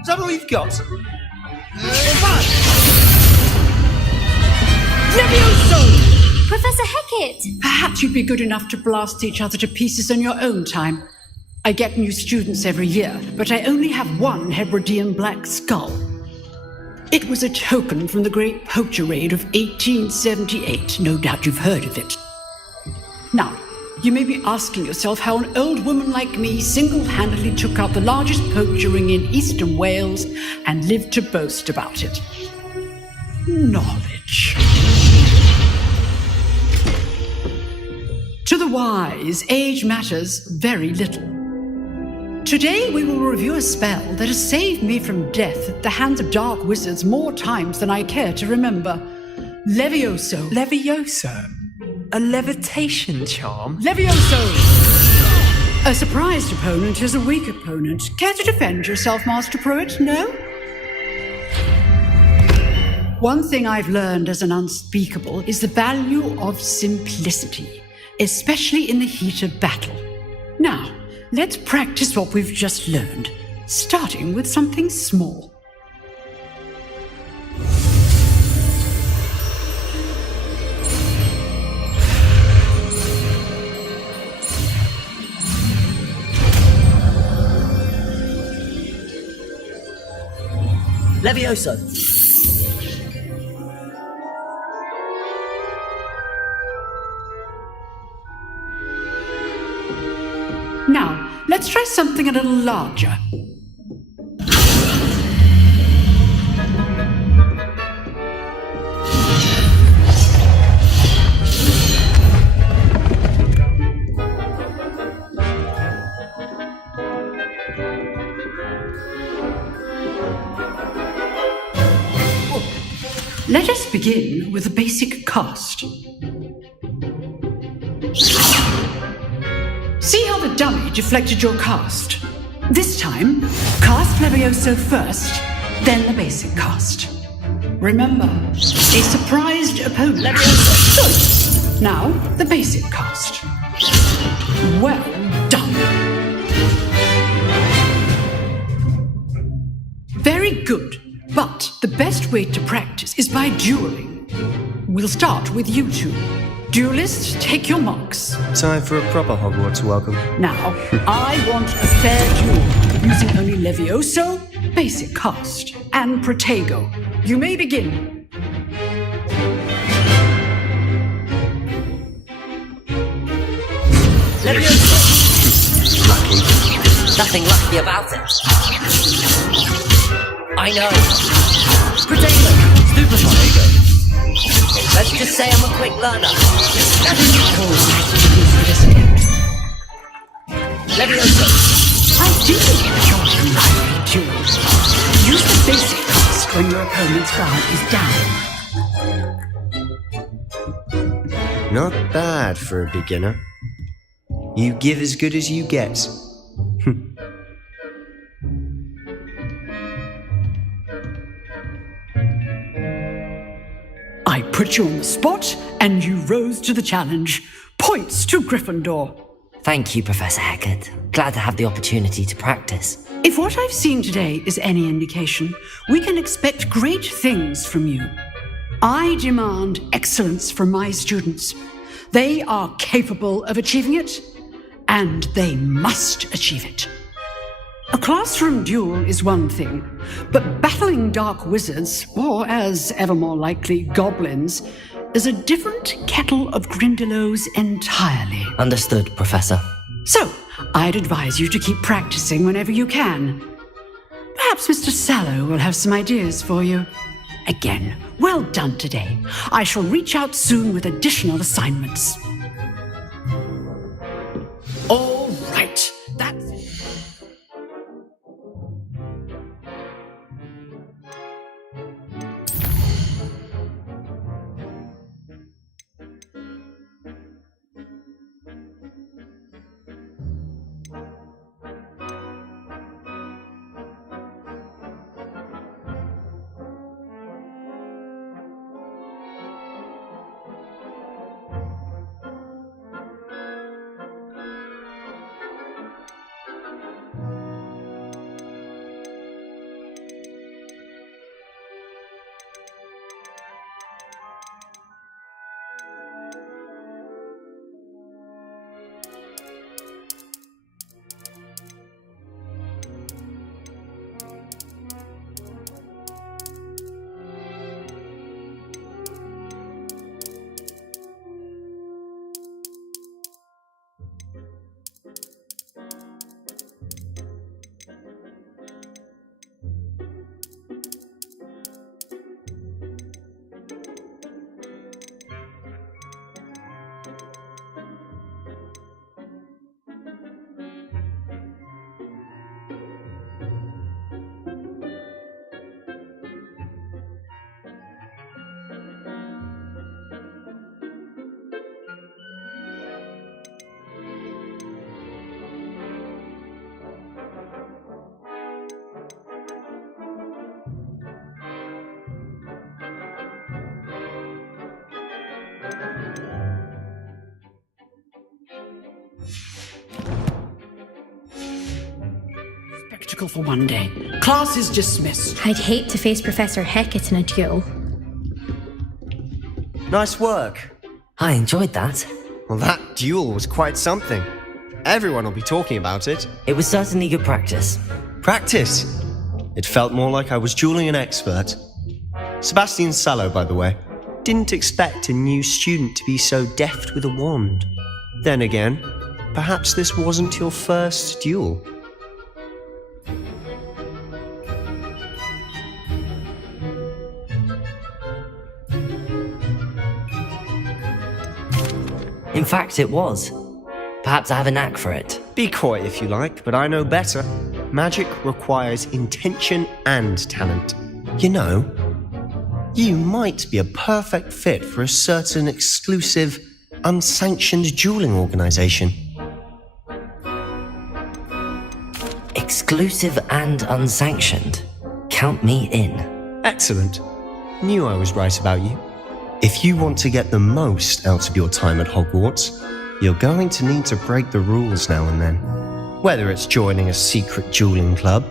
Is that all you've got? Professor Hecat! Perhaps you'd be good enough to blast each other to pieces on your own time. I get new students every year, but I only have one Hebridean black skull. It was a token from the Great Poacher Raid of 1878. No doubt you've heard of it. Now, you may be asking yourself how an old woman like me single-handedly took out the largest poacher ring in eastern Wales and lived to boast about it. Knowledge. To the wise, age matters very little. Today we will review a spell that has saved me from death at the hands of dark wizards more times than I care to remember. Levioso. Levioso? A levitation charm? Levioso! A surprised opponent is a weak opponent. Care to defend yourself, Master Pruitt? No? One thing I've learned as an unspeakable is the value of simplicity, especially in the heat of battle. Now, let's practice what we've just learned, starting with something small. Levioso. Now, let's try something a little larger. Let us begin with the basic cast. See how the dummy deflected your cast? This time, cast Levioso first, then the basic cast. Remember, a surprised opponent. Levioso. Good. Now, the basic cast. Well done. Very good. But the best way to practice is by dueling. We'll start with you two. Duelists, take your marks. Time for a proper Hogwarts welcome. Now, I want a fair duel, using only Levioso, basic cast, and Protego. You may begin. Levioso! Lucky. Nothing lucky about it. I know. Protego! Stupid Protego. Let's just say I'm a quick learner. Levioso! I do enjoy lively duels. Use the basic cast when your opponent's guard is down. Not bad for a beginner. You give as good as you get. I put you on the spot, and you rose to the challenge. Points to Gryffindor. Thank you, Professor Hecat. Glad to have the opportunity to practice. If what I've seen today is any indication, we can expect great things from you. I demand excellence from my students. They are capable of achieving it, and they must achieve it. A classroom duel is one thing, but battling dark wizards, or as ever more likely, goblins, is a different kettle of Grindylows entirely. Understood, Professor. So, I'd advise you to keep practicing whenever you can. Perhaps Mr. Sallow will have some ideas for you. Again, well done today. I shall reach out soon with additional assignments. All right, that's it. Spectacle for one day. Class is dismissed. I'd hate to face Professor Hecat in a duel. Nice work. I enjoyed that. Well, that duel was quite something. Everyone will be talking about it. It was certainly good practice. Practice? It felt more like I was dueling an expert. Sebastian Sallow, by the way. Didn't expect a new student to be so deft with a wand. Then again, perhaps this wasn't your first duel. In fact, it was. Perhaps I have a knack for it. Be coy if you like, but I know better. Magic requires intention and talent. You know, You might be a perfect fit for a certain exclusive, unsanctioned dueling organization. Exclusive and unsanctioned. Count me in. Excellent. Knew I was right about you. If you want to get the most out of your time at Hogwarts, you're going to need to break the rules now and then. Whether it's joining a secret dueling club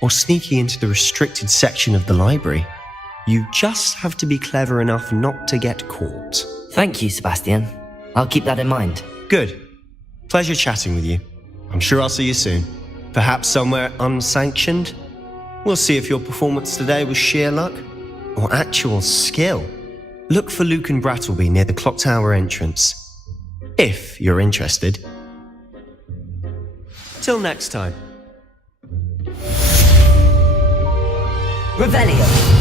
or sneaking into the restricted section of the library, you just have to be clever enough not to get caught. Thank you, Sebastian. I'll keep that in mind. Good. Pleasure chatting with you. I'm sure I'll see you soon. Perhaps somewhere unsanctioned? We'll see if your performance today was sheer luck or actual skill. Look for Luke and Brattleby near the clock tower entrance, if you're interested. Till next time. Revelio.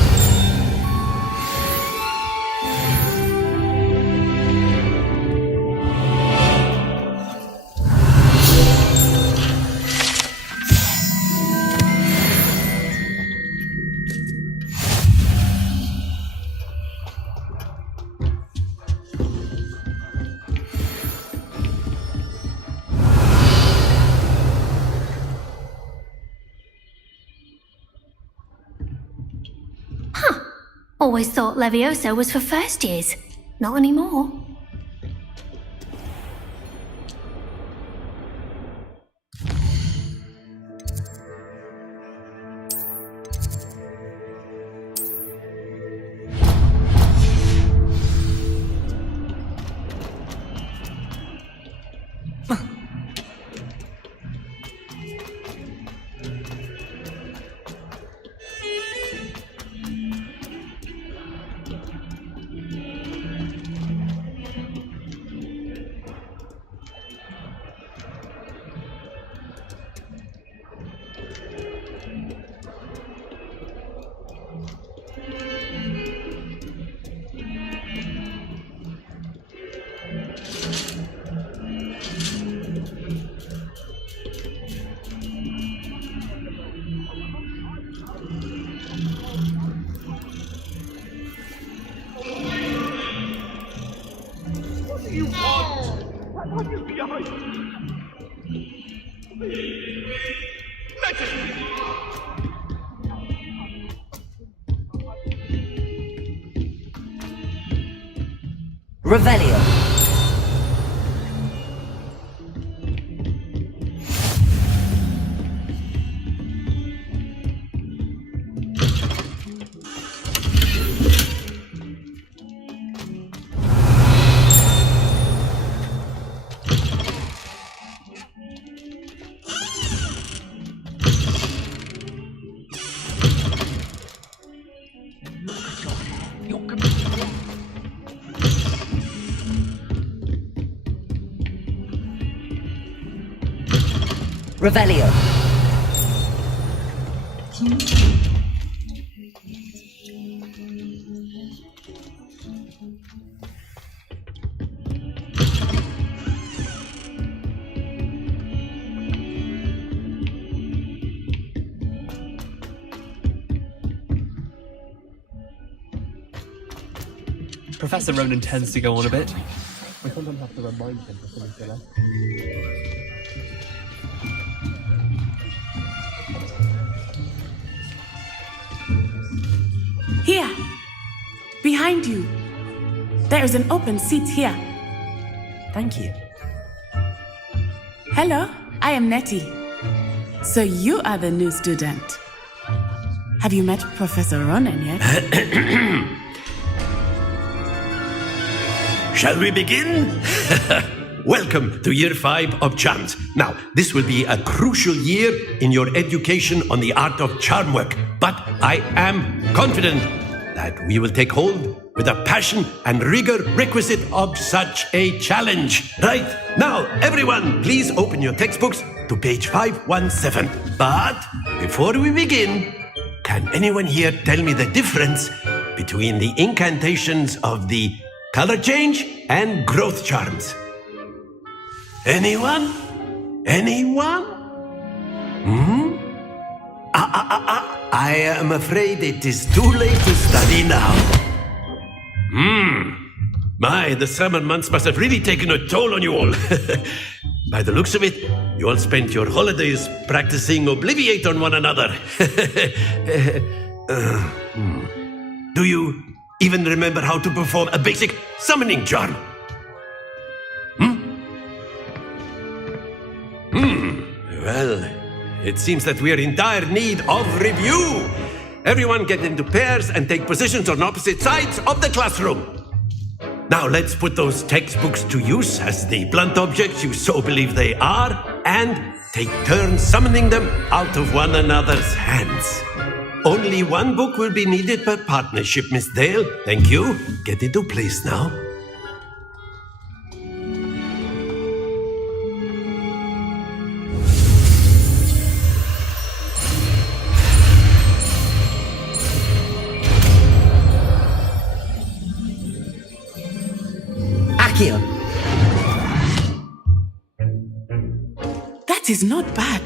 Always thought Leviosa was for first years. Not anymore. Revelio. Revelio. Professor Ronan tends to go on a bit. I sometimes have to remind him of something silly. Here, behind you. There is an open seat here. Thank you. Hello, I am Nettie. So you are the new student. Have you met Professor Ronan yet? Shall we begin? Welcome to Year 5 of Charms. Now, this will be a crucial year in your education on the art of charm work, but I am confident that we will take hold with the passion and rigor requisite of such a challenge. Right, now, everyone, please open your textbooks to page 517. But before we begin, can anyone here tell me the difference between the incantations of the color change and growth charms? Anyone? Anyone? I am afraid it is too late to study now. My, the summer months must have really taken a toll on you all. By the looks of it, you all spent your holidays practicing Obliviate on one another. Do you even remember how to perform a basic summoning charm? Well, it seems that we are in dire need of review. Everyone get into pairs and take positions on opposite sides of the classroom. Now let's put those textbooks to use as the blunt objects you so believe they are, and take turns summoning them out of one another's hands. Only one book will be needed per partnership, Miss Dale. Thank you. Get into place now. That is not bad.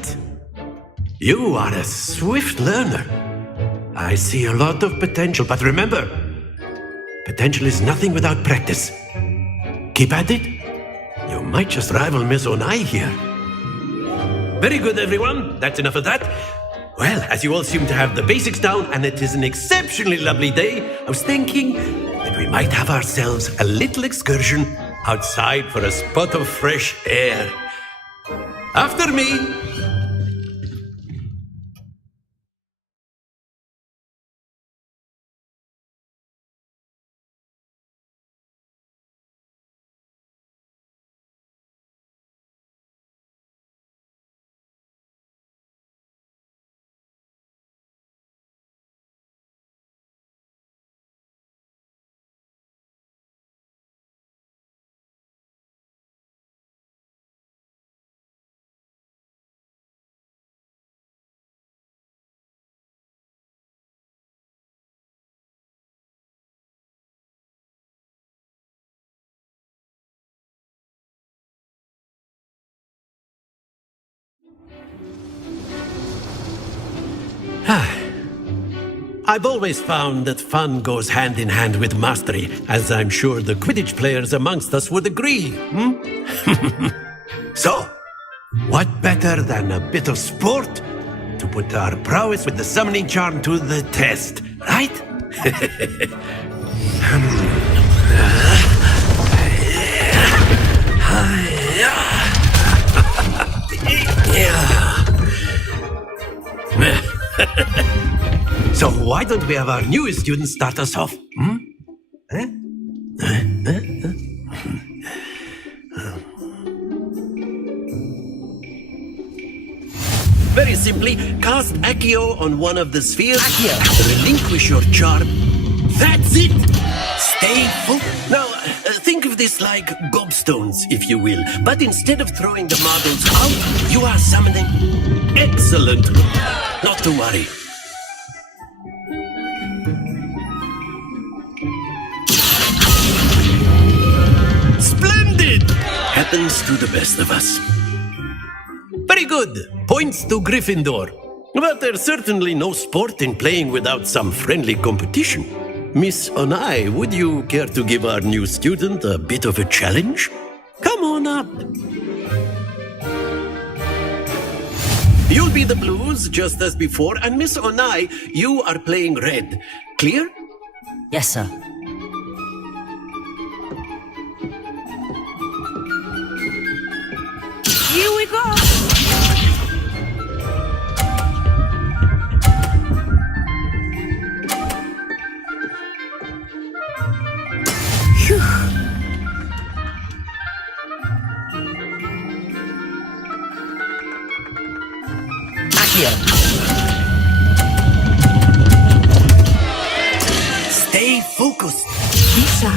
You are a swift learner. I see a lot of potential, but remember, potential is nothing without practice. Keep at it. You might just rival Miss Onai here. Very good, everyone. That's enough of that. Well, as you all seem to have the basics down, and it is an exceptionally lovely day, I was thinking that we might have ourselves a little excursion outside for a spot of fresh air. After me. I've always found that fun goes hand in hand with mastery, as I'm sure the Quidditch players amongst us would agree. So, what better than a bit of sport to put our prowess with the summoning charm to the test, right? So why don't we have our newest student start us off? Very simply, cast Accio on one of the spheres. Accio! Relinquish your charm. That's it! Stay focused. Now, think of this like gobstones, if you will. But instead of throwing the marbles out, you are summoning. Excellent. Not to worry. Splendid! Happens to the best of us. Very good. Points to Gryffindor. But there's certainly no sport in playing without some friendly competition. Miss Onai, would you care to give our new student a bit of a challenge? Come on up. You'll be the blues, just as before, and Miss Onai, you are playing red. Clear? Yes, sir. Here we go. Phew. Accio. Stay focused. Yes, sir.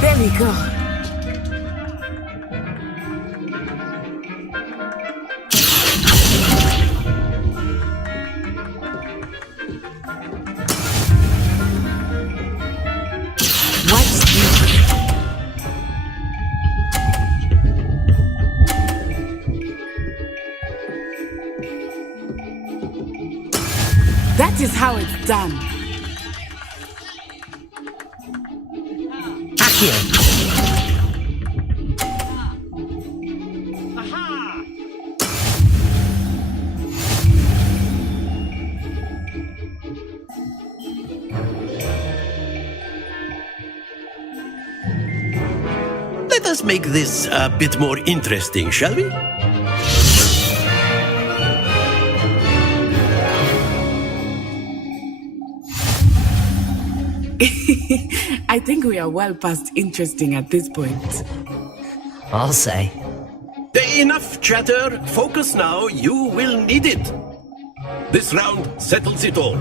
Very good. What's this? done. Accio! Let us make this a bit more interesting, shall we? I think we are well past interesting at this point. I'll say. Enough chatter. Focus now. You will need it. This round settles it all.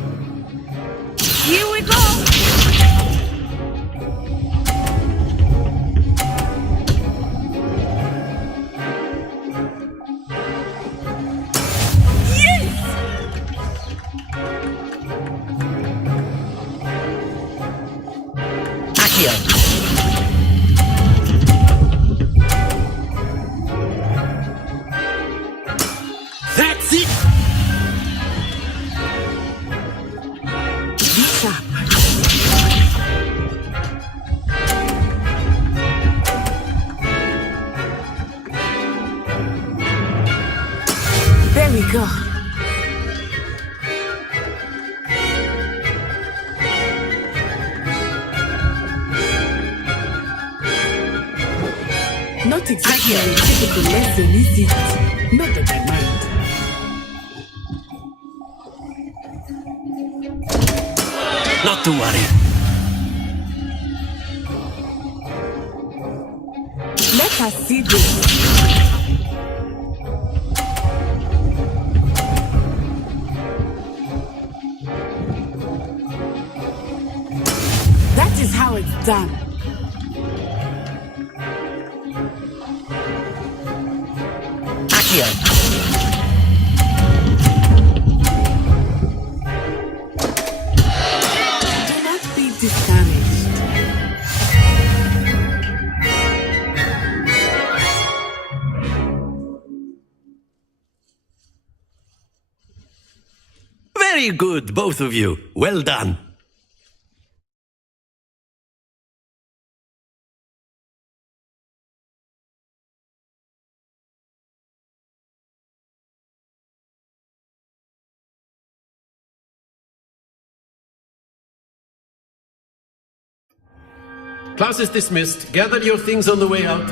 Here we go! That's it! Be sharp. There we go. Not exactly a typical lesson, is it? Not that I mind. Not to worry. Let us see this. That is how it's done. Accio! Discouraged. Very good, both of you. Well done. Class is dismissed. Gather your things on the way out.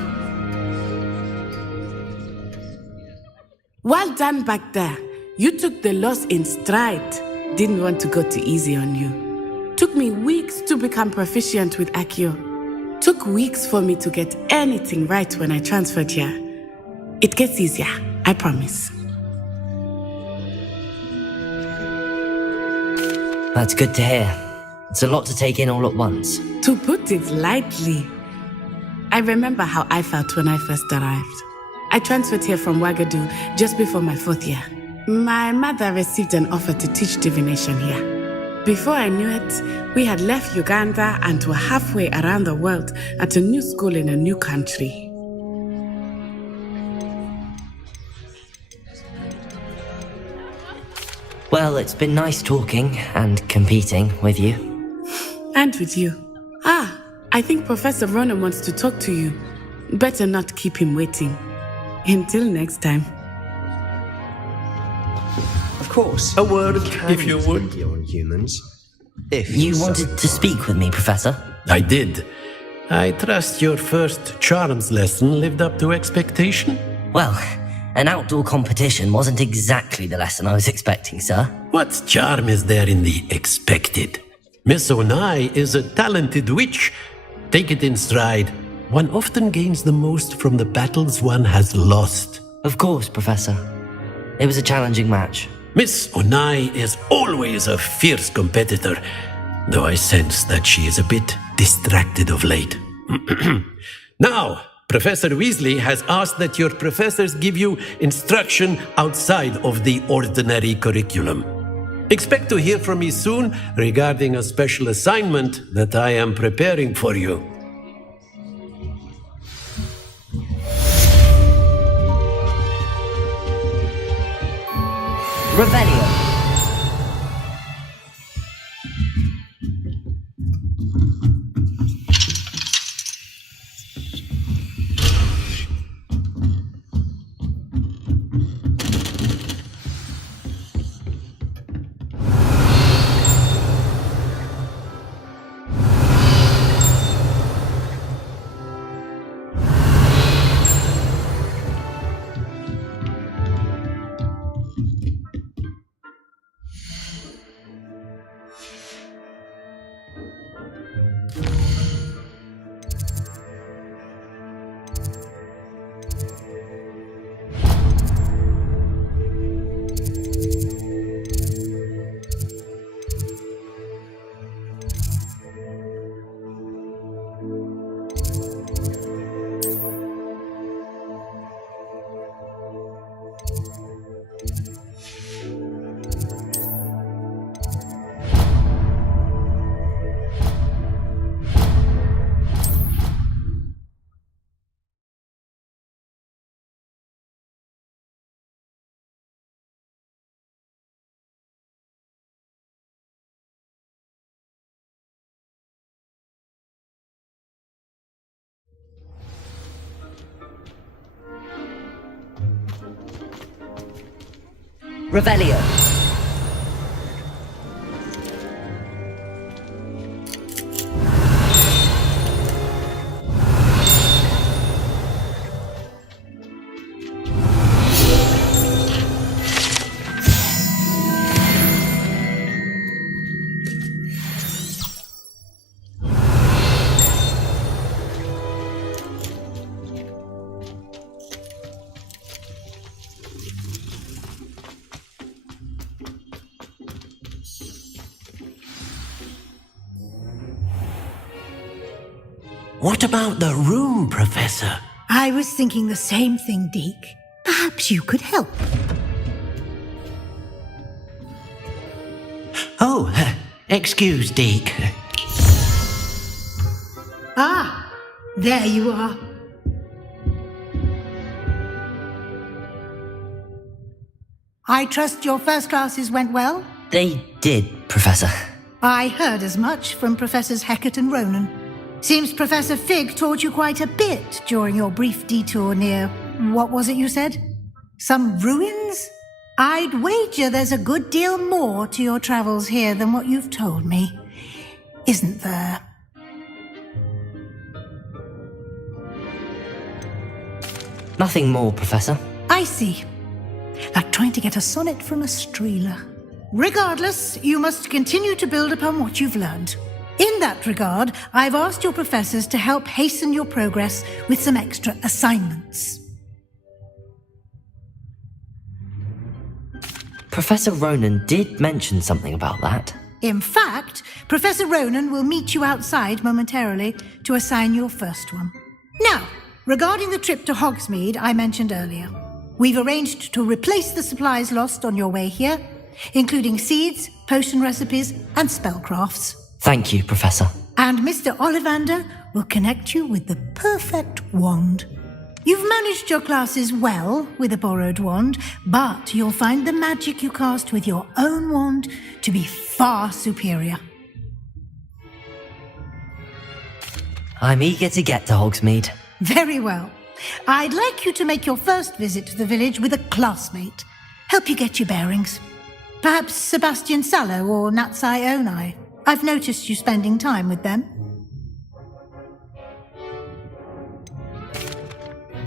Well done back there. You took the loss in stride. Didn't want to go too easy on you. Took me weeks to become proficient with Accio. Took weeks for me to get anything right when I transferred here. It gets easier, I promise. That's good to hear. It's a lot to take in all at once. To put it lightly, I remember how I felt when I first arrived. I transferred here from Ouagadougou just before my 4th year. My mother received an offer to teach divination here. Before I knew it, we had left Uganda and were halfway around the world at a new school in a new country. Well, it's been nice talking and competing with you. And with you. I think Professor Ronan wants to talk to you. Better not keep him waiting. Until next time. Of course. A word, if you would. On humans. If you wanted to speak with me, Professor? I did. I trust your first charms lesson lived up to expectation? Well, an outdoor competition wasn't exactly the lesson I was expecting, sir. What charm is there in the expected? Miss Onai is a talented witch. Take it in stride. One often gains the most from the battles one has lost. Of course, Professor. It was a challenging match. Miss Onai is always a fierce competitor, though I sense that she is a bit distracted of late. Now, Professor Weasley has asked that your professors give you instruction outside of the ordinary curriculum. Expect to hear from me soon regarding a special assignment that I am preparing for you. Revelio. Revelio. What about the room, Professor? I was thinking the same thing, Deke. Perhaps you could help. Oh, excuse, Deke. Ah, there you are. I trust your first classes went well? They did, Professor. I heard as much from Professors Hecat and Ronan. Seems Professor Fig taught you quite a bit during your brief detour near, what was it you said? Some ruins? I'd wager there's a good deal more to your travels here than what you've told me. Isn't there? Nothing more, Professor. I see. Like trying to get a sonnet from a streeler. Regardless, you must continue to build upon what you've learned. In that regard, I've asked your professors to help hasten your progress with some extra assignments. Professor Ronan did mention something about that. In fact, Professor Ronan will meet you outside momentarily to assign your first one. Now, regarding the trip to Hogsmeade I mentioned earlier, we've arranged to replace the supplies lost on your way here, including seeds, potion recipes, and spellcrafts. Thank you, Professor. And Mr. Ollivander will connect you with the perfect wand. You've managed your classes well with a borrowed wand, but you'll find the magic you cast with your own wand to be far superior. I'm eager to get to Hogsmeade. Very well. I'd like you to make your first visit to the village with a classmate. Help you get your bearings. Perhaps Sebastian Sallow or Natsai Onai. I've noticed you spending time with them.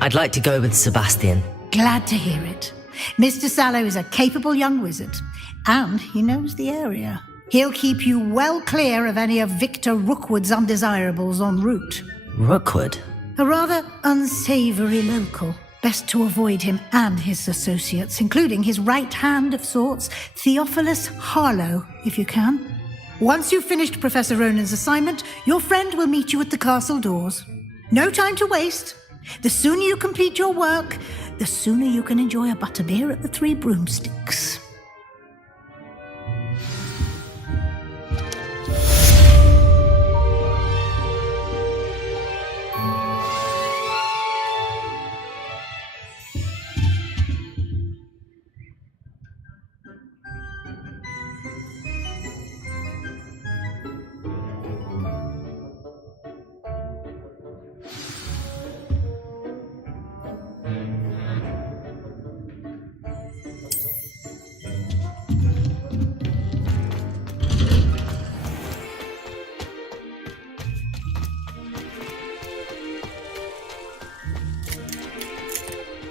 I'd like to go with Sebastian. Glad to hear it. Mr. Sallow is a capable young wizard, and he knows the area. He'll keep you well clear of any of Victor Rookwood's undesirables en route. Rookwood? A rather unsavoury local. Best to avoid him and his associates, including his right hand of sorts, Theophilus Harlow, if you can. Once you've finished Professor Ronan's assignment, your friend will meet you at the castle doors. No time to waste. The sooner you complete your work, the sooner you can enjoy a butterbeer at the Three Broomsticks.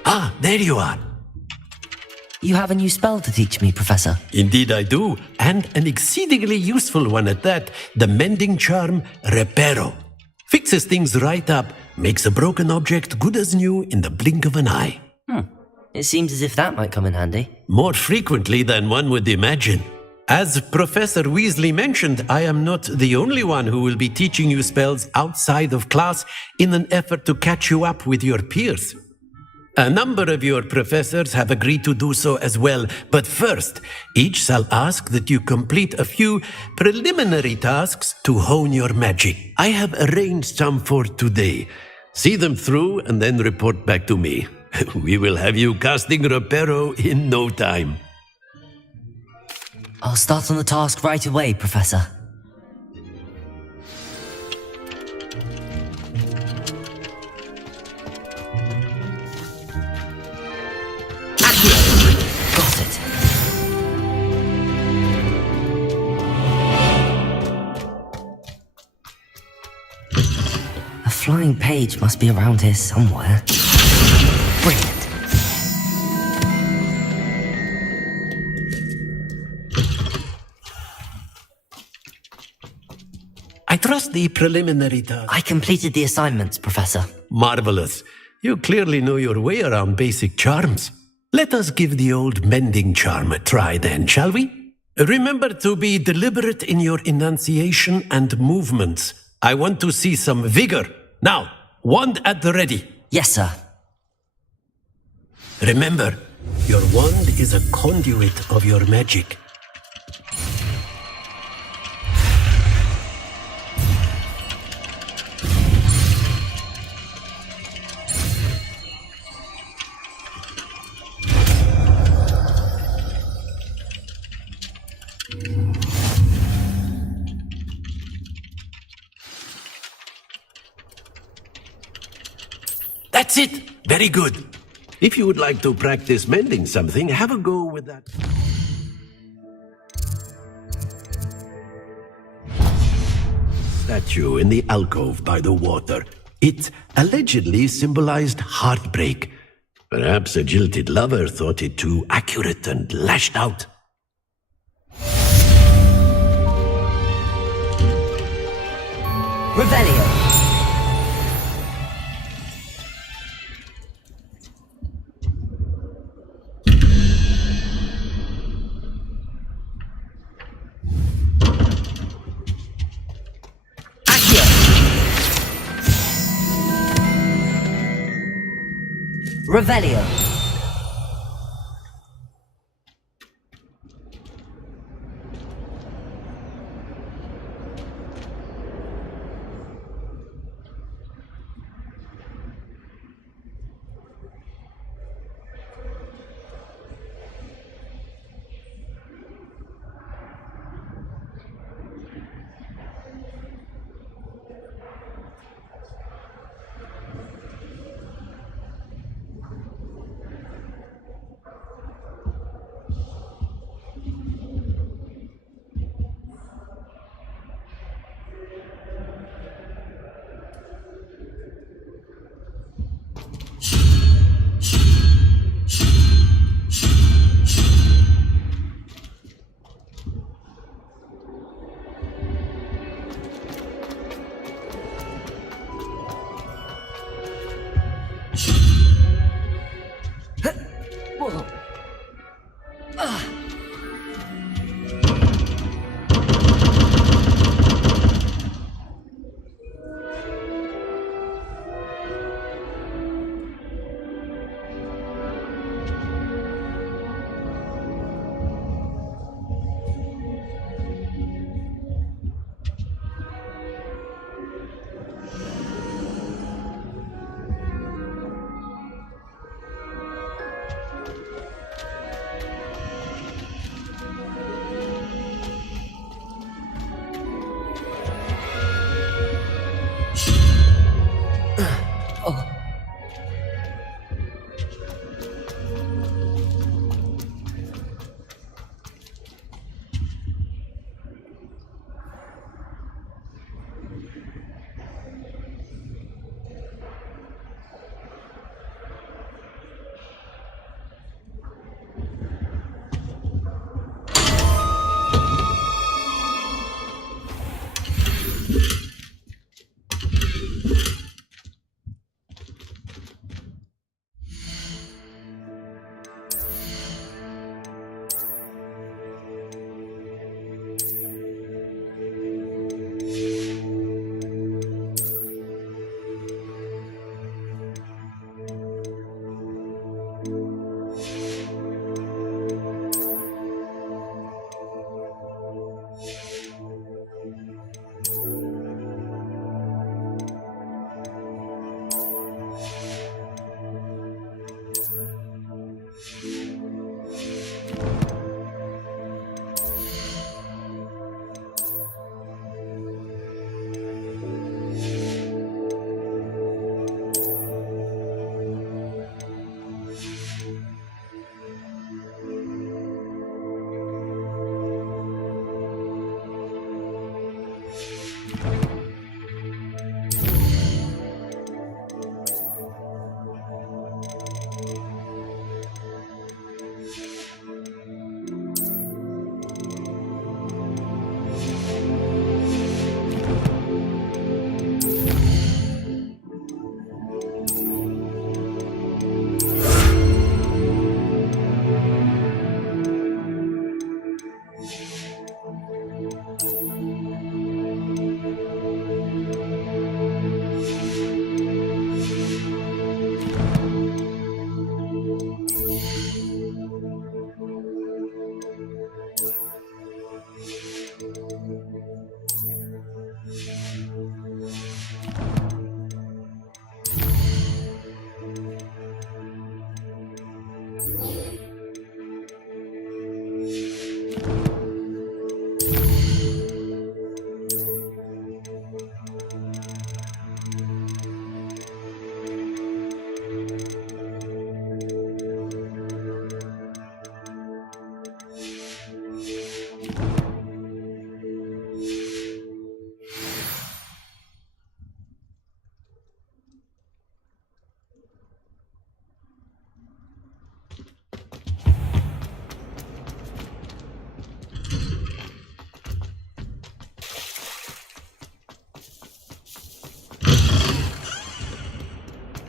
Ah, there you are. You have a new spell to teach me, Professor. Indeed I do, and an exceedingly useful one at that, the mending charm Reparo. Fixes things right up, makes a broken object good as new in the blink of an eye. It seems as if that might come in handy. More frequently than one would imagine. As Professor Weasley mentioned, I am not the only one who will be teaching you spells outside of class in an effort to catch you up with your peers. A number of your professors have agreed to do so as well, but first, each shall ask that you complete a few preliminary tasks to hone your magic. I have arranged some for today. See them through and then report back to me. We will have you casting Reparo in no time. I'll start on the task right away, Professor. Got it. glowing page must be around here somewhere. Brilliant. I trust the preliminary task. I completed the assignments, Professor. Marvelous. You clearly know your way around basic charms. Let us give the old mending charm a try then, shall we? Remember to be deliberate in your enunciation and movements. I want to see some vigor. Now, wand at the ready. Yes, sir. Remember, your wand is a conduit of your magic. That's it! Very good. If you would like to practice mending something, have a go with that. Statue in the alcove by the water. It allegedly symbolized heartbreak. Perhaps a jilted lover thought it too accurate and lashed out. Revelio. Revelio.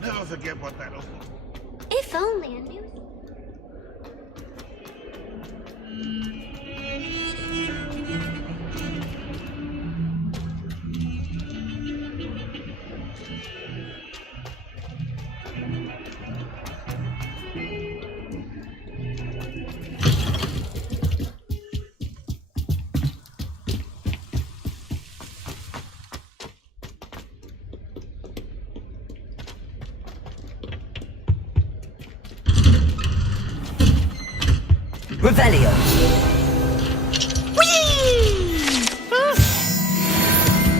Never forget what that was. If only I knew. Revelio.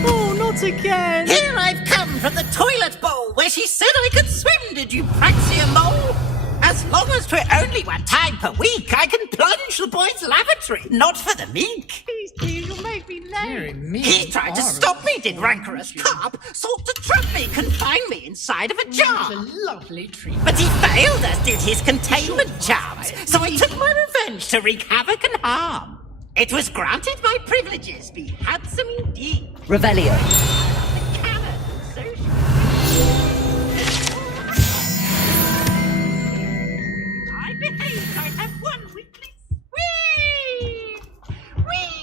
Oh, not again! Here I've come from the toilet bowl where she said I could swim, did you praxia mole? As long as 'twere only one time per week, I can plunge the boys' lavatory, not for the meek. Please, dear, you'll make me late. He tried to stop me, did rancorous carp, sought to trap me, confine me inside of a jar. What a lovely treat. But he failed, as did his containment charms, so I took my revenge to wreak havoc and harm. It was granted my privileges, be handsome indeed. Revelio. I behaved, I have one weekly. Whee! Whee!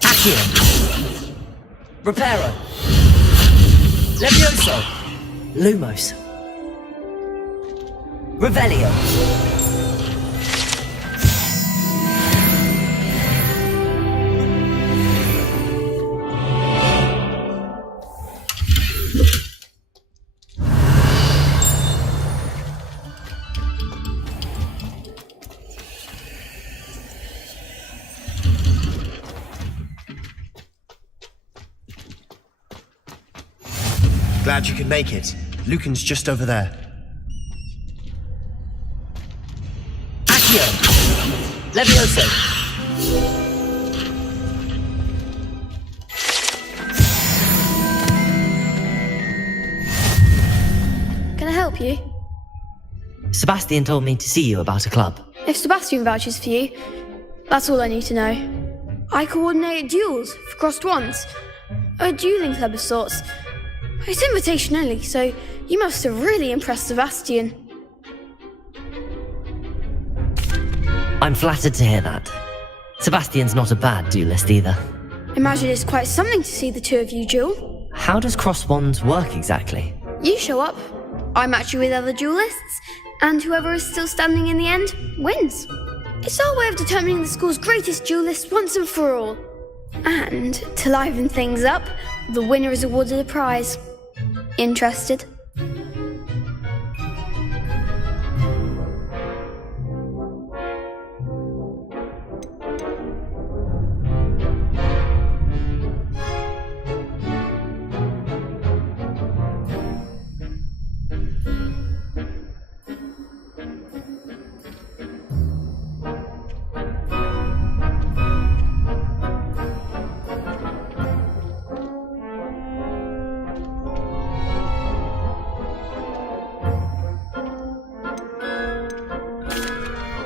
Accio. Reparo. Levioso. Lumos. Revelio. Glad you could make it. Lucan's just over there. Accio. Levioso. Can I help you? Sebastian told me to see you about a club. If Sebastian vouches for you, that's all I need to know. I coordinate duels for crossed wands. A dueling club of sorts. It's invitation only, so you must have really impressed Sebastian. I'm flattered to hear that. Sebastian's not a bad duelist either. Imagine it's quite something to see the two of you duel. How does cross wands work exactly? You show up, I match you with other duelists, and whoever is still standing in the end wins. It's our way of determining the school's greatest duelist once and for all. And to liven things up, the winner is awarded a prize. Interested?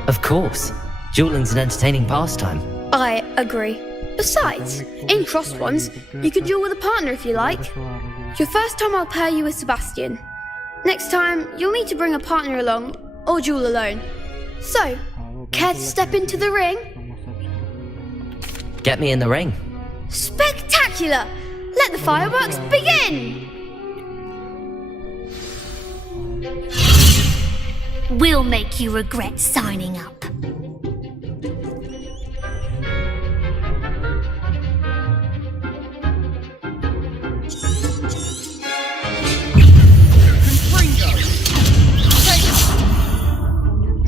Of course. Dueling's an entertaining pastime. I agree. Besides, in crossed ones, you can duel with a partner if you like. Your first time I'll pair you with Sebastian. Next time, you'll need to bring a partner along, or duel alone. So, care to step into the ring? Get me in the ring. Spectacular! Let the fireworks begin! We'll make you regret signing up.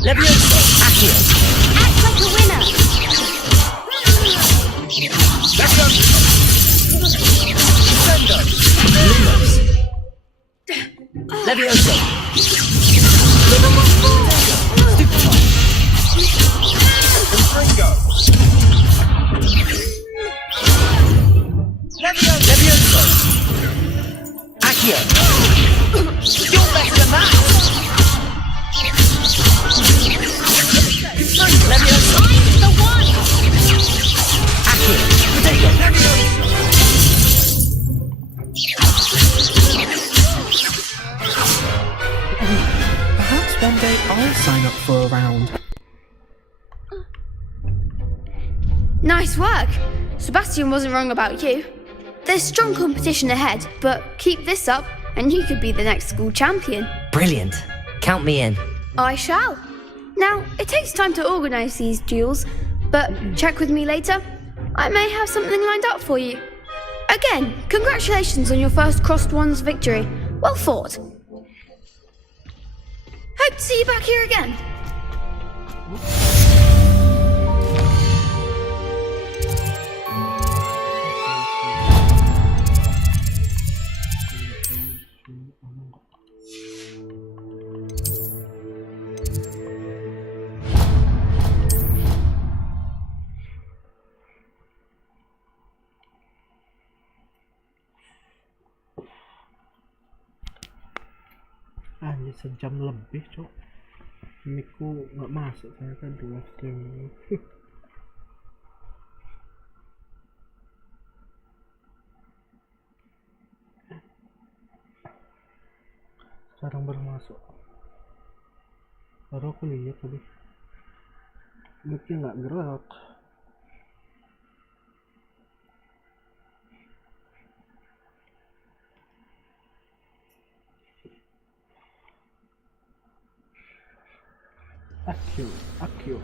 Levioso. Accio. Act like a winner! Levioso. Give him one more! Levioso. Accio. You're better than that! Levioso. I'm the one! Accio. Potato. sign up for a round. Nice work. Sebastian wasn't wrong about you. There's strong competition ahead, but keep this up and you could be the next school champion. Brilliant. Count me in. I shall. Now, it takes time to organise these duels, but check with me later. I may have something lined up for you. Again, congratulations on your first Crossed Wands victory. Well fought. Hope to see you back here again. Hanya sejam lebih, Cok. Miku nggak masuk, saya kan di live stream. Sekarang baru masuk. Baru aku lihat tadi. Miku nggak gerak. Accio.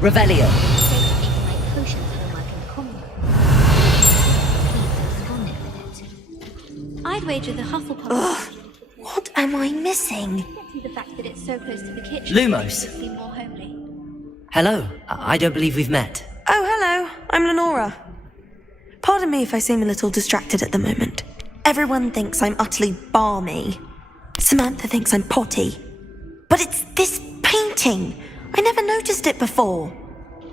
Revelio. I'd wager the Hufflepuff. Ugh, what am I missing? The fact that it's so close to the kitchen. Lumos. makes it seem more homely. Hello. I don't believe we've met. Oh, hello. I'm Lenora. Pardon me if I seem a little distracted at the moment. Everyone thinks I'm utterly balmy. Samantha thinks I'm potty. But it's this painting. I never noticed it before.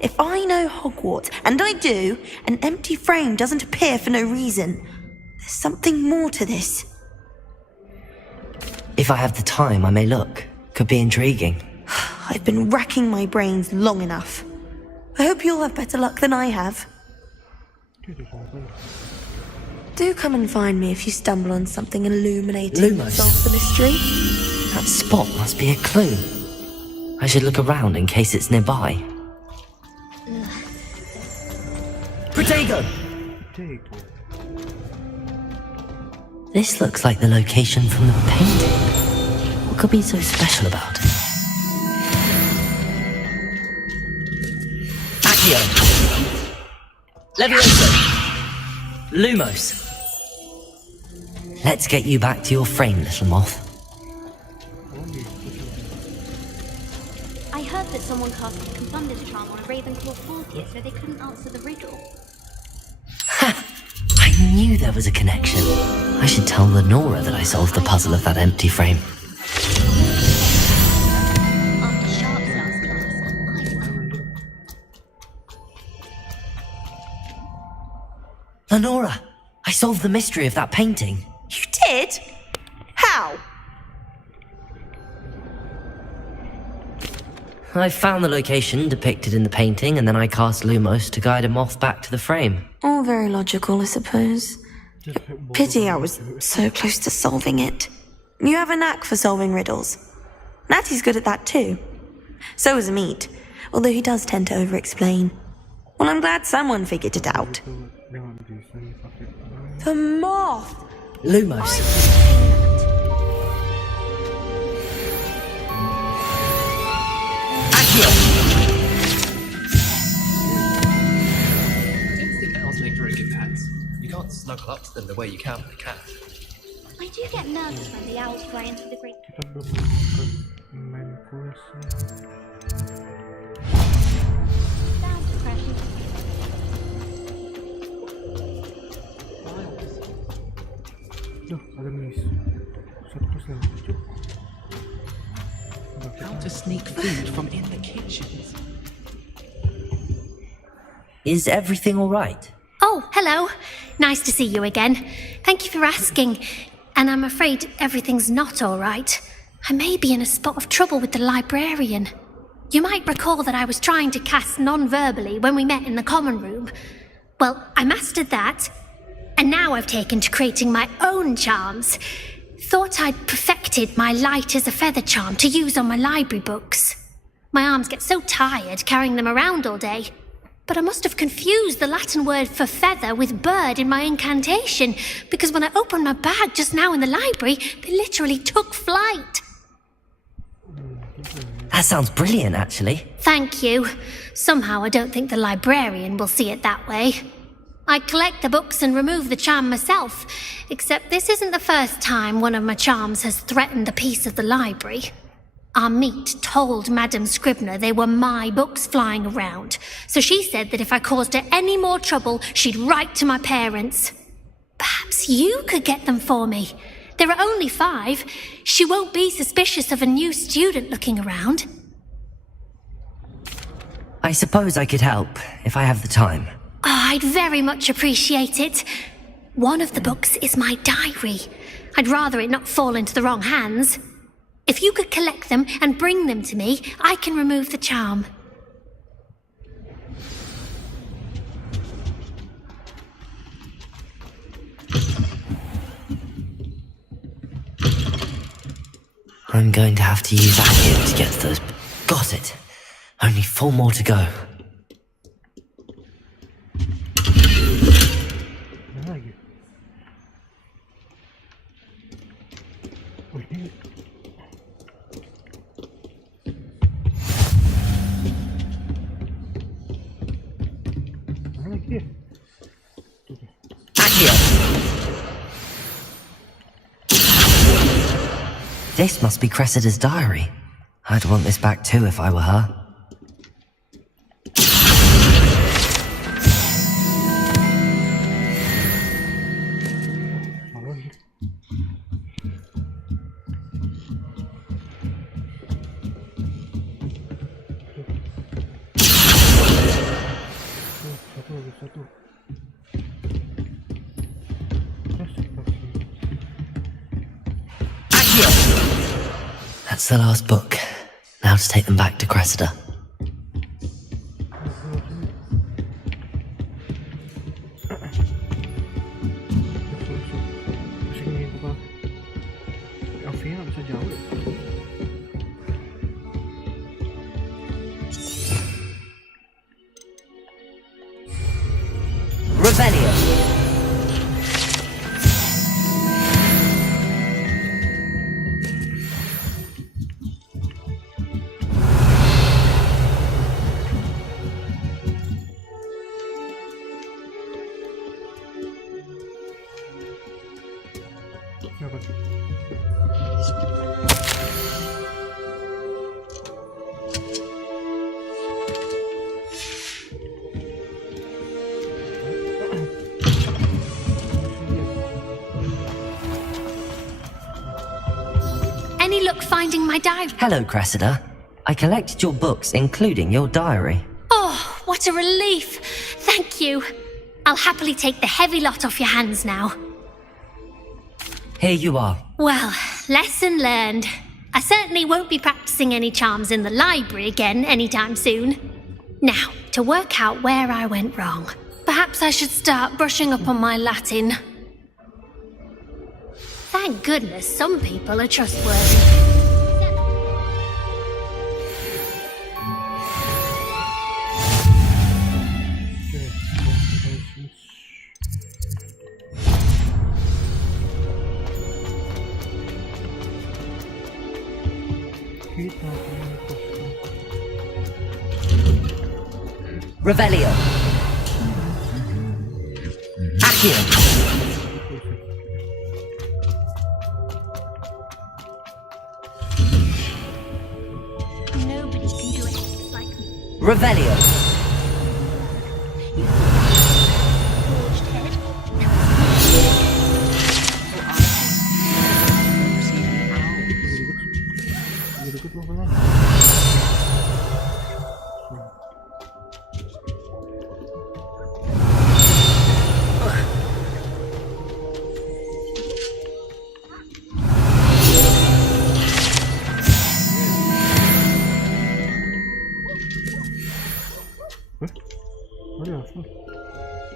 If I know Hogwarts, and I do, an empty frame doesn't appear for no reason. There's something more to this. If I have the time, I may look. Could be intriguing. I've been racking my brains long enough. I hope you'll have better luck than I have. Do come and find me if you stumble on something illuminating Lumos. that solves the mystery. That spot must be a clue. I should look around in case it's nearby. Protego! This looks like the location from the painting. What could be so special about it? Accio! Levioso! Lumos! Let's get you back to your frame, little moth. I heard that someone cast a confounded charm on a Ravenclaw courtier so they couldn't answer the riddle. I knew there was a connection. I should tell Lenora that I solved the puzzle of that empty frame. After Sharp's last class, Lenora! I solved the mystery of that painting. You did? How? I found the location depicted in the painting, and then I cast Lumos to guide a moth back to the frame. All very logical, I suppose. Pity I was so close to solving it. You have a knack for solving riddles. Natty's good at that too. So is Meat, although he does tend to over-explain. Well, I'm glad someone figured it out. The moth! Lumos. Accio! I don't think owls make very good pets. You can't snuggle up to them the way you can with a cat. I do get nervous when the owls fly into the great. Sounds crashing. Duh, ada miss. How to sneak food from in the kitchens. Is everything all right? Oh, hello. Nice to see you again. Thank you for asking. And I'm afraid everything's not all right. I may be in a spot of trouble with the librarian. You might recall that I was trying to cast non-verbally when we met in the common room. Well, I mastered that. And now I've taken to creating my own charms. Thought I'd perfected my light as a feather charm to use on my library books. My arms get so tired carrying them around all day. But I must have confused the Latin word for feather with bird in my incantation, because when I opened my bag just now in the library, they literally took flight. That sounds brilliant, actually. Thank you. Somehow I don't think the librarian will see it that way. I collect the books and remove the charm myself, except this isn't the first time one of my charms has threatened the peace of the library. Our meet told Madame Scribner they were my books flying around, so she said that if I caused her any more trouble, she'd write to my parents. Perhaps you could get them for me. There are only 5. She won't be suspicious of a new student looking around. I suppose I could help, if I have the time. Oh, I'd very much appreciate it. One of the books is my diary. I'd rather it not fall into the wrong hands. If you could collect them and bring them to me, I can remove the charm. I'm going to have to use Accio to get to those. Got it. Only 4 more to go. This must be Cressida's diary. I'd want this back too if I were her. That's the last book. Now to take them back to Cressida. Any luck finding my diary? Hello, Cressida. I collected your books, including your diary. Oh, what a relief. Thank you. I'll happily take the heavy lot off your hands now. Here you are. Well, lesson learned. I certainly won't be practicing any charms in the library again anytime soon. Now, to work out where I went wrong. Perhaps I should start brushing up on my Latin. Thank goodness some people are trustworthy. Revelio. Accio. Nobody can do it like me. Revelio.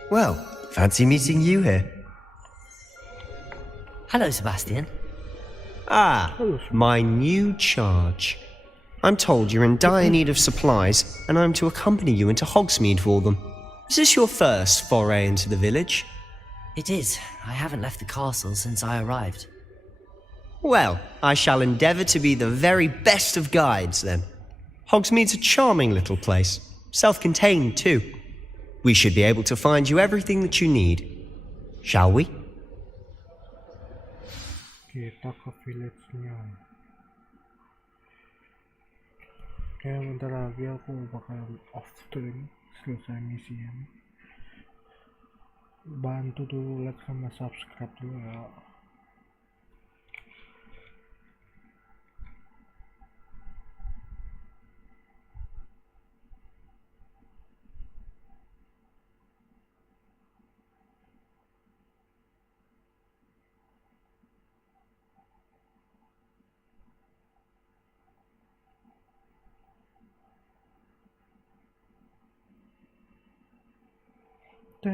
Well, fancy meeting you here. Hello, Sebastian. Ah, my new charge. I'm told you're in dire need of supplies, and I'm to accompany you into Hogsmeade for them. Is this your first foray into the village? It is. I haven't left the castle since I arrived. Well, I shall endeavour to be the very best of guides, then. Hogsmeade's a charming little place, self-contained too. We should be able to find you everything that you need. Shall we? Kita ke village-nya. Kayak bentar lagi aku bakal off stream selesai misi ini. Bantu dulu like sama subscribe dulu ya. I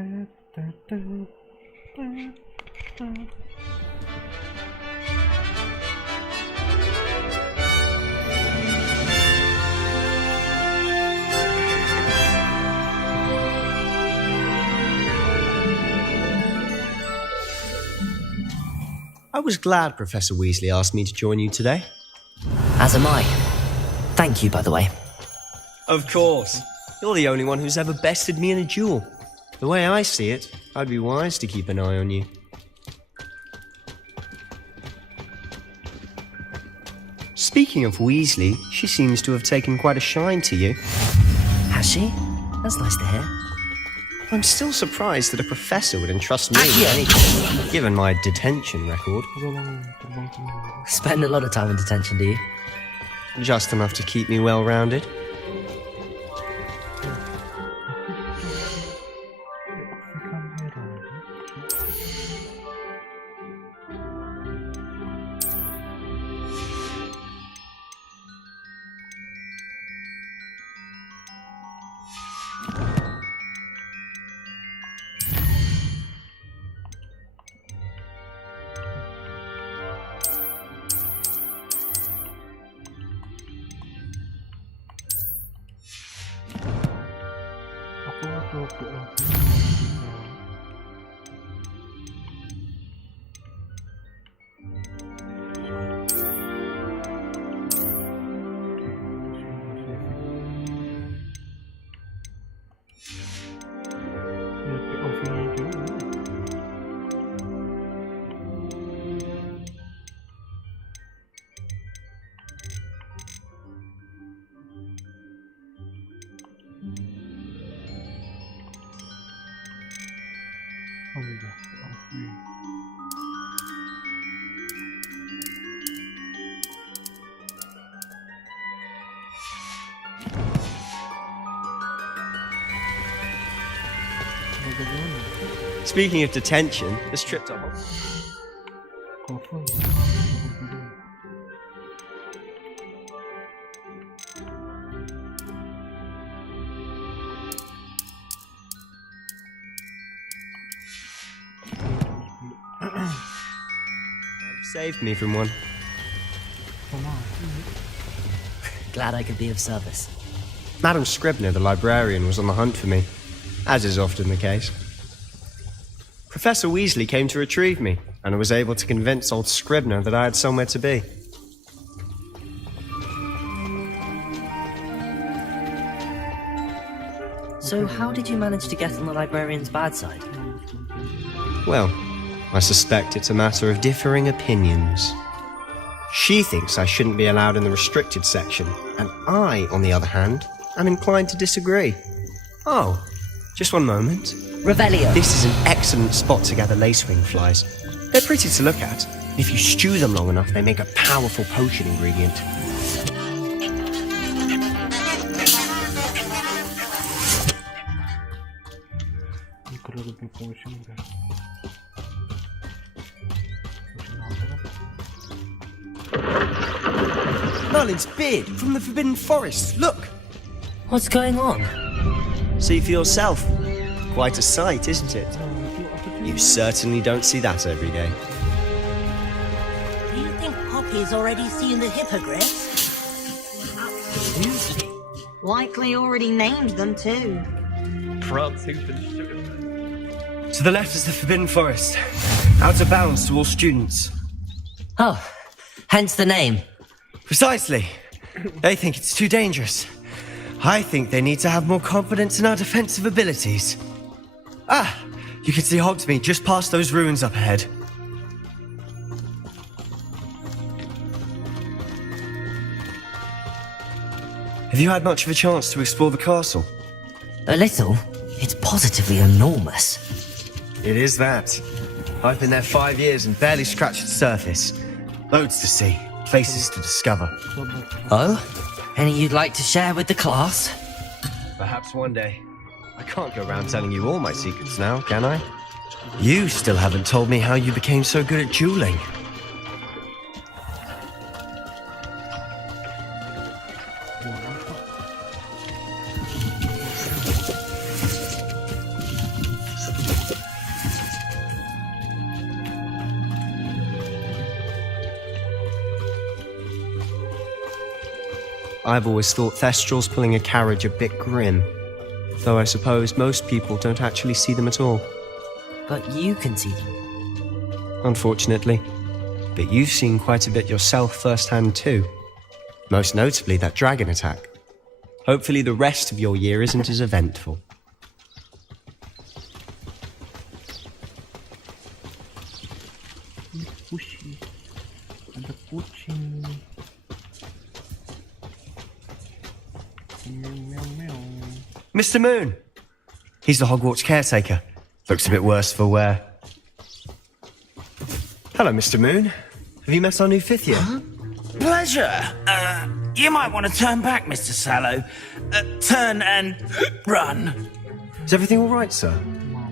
was glad Professor Weasley asked me to join you today. As am I. Thank you, by the way. Of course. You're the only one who's ever bested me in a duel. The way I see it, I'd be wise to keep an eye on you. Speaking of Weasley, she seems to have taken quite a shine to you. Has she? That's nice to hear. I'm still surprised that a professor would entrust me with anything, given my detention record. Spend a lot of time in detention, do you? Just enough to keep me well-rounded. Speaking of detention, this trip to saved me from one. Glad I could be of service. Madam Scribner, the librarian, was on the hunt for me, as is often the case. Professor Weasley came to retrieve me, and I was able to convince old Scribner that I had somewhere to be. So how did you manage to get on the librarian's bad side? Well, I suspect it's a matter of differing opinions. She thinks I shouldn't be allowed in the restricted section, and I, on the other hand, am inclined to disagree. Oh, just one moment. Revelio. This is an excellent spot to gather lacewing flies. They're pretty to look at. If you stew them long enough, they make a powerful potion ingredient. Merlin's beard from the Forbidden Forest. Look! What's going on? See for yourself. Quite a sight, isn't it? You certainly don't see that every day. Do you think Hogwarts He's already seen the hippogriffs. Absolutely. Likely already named them too. Prancing and sugar. To the left is the Forbidden Forest. Out of bounds to all students. Oh, hence the name. Precisely. They think it's too dangerous. I think they need to have more confidence in our defensive abilities. Ah, you can see Hogsmeade just past those ruins up ahead. Have you had much of a chance to explore the castle? A little. It's positively enormous. It is that. I've been there 5 years and barely scratched the surface. Loads to see, places to discover. Oh? Any you'd like to share with the class? Perhaps one day. I can't go around telling you all my secrets now, can I? You still haven't told me how you became so good at dueling. I've always thought Thestrals pulling a carriage a bit grim, though I suppose most people don't actually see them at all. But you can see them. Unfortunately. But you've seen quite a bit yourself firsthand too. Most notably that dragon attack. Hopefully the rest of your year isn't as eventful. Ada kucing. Mr. Moon! He's the Hogwarts caretaker. Looks a bit worse for wear. Hello, Mr. Moon. Have you met our new 5th year? Pleasure. You might want to turn back, Mr. Sallow. Turn and run. Is everything all right, sir?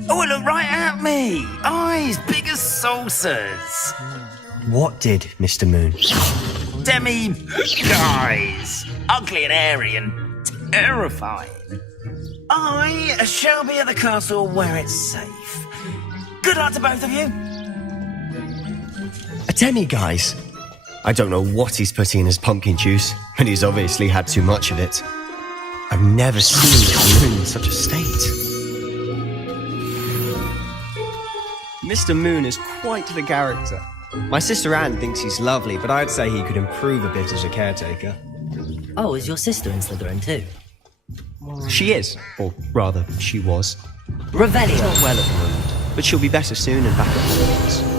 Oh, look right at me. Eyes big as saucers. What did Mr. Moon? Guys. Ugly and airy and terrifying. I shall be at the castle where it's safe. Good luck to both of you. A demi-guise? I don't know what he's putting in his pumpkin juice, but he's obviously had too much of it. I've never seen Mr. Moon in such a state. Mr. Moon is quite the character. My sister Anne thinks he's lovely, but I'd say he could improve a bit as a caretaker. Oh, is your sister in Slytherin too? She is, or rather, she was. Revelio. Not well at the moment, but she'll be better soon and back at Hogwarts.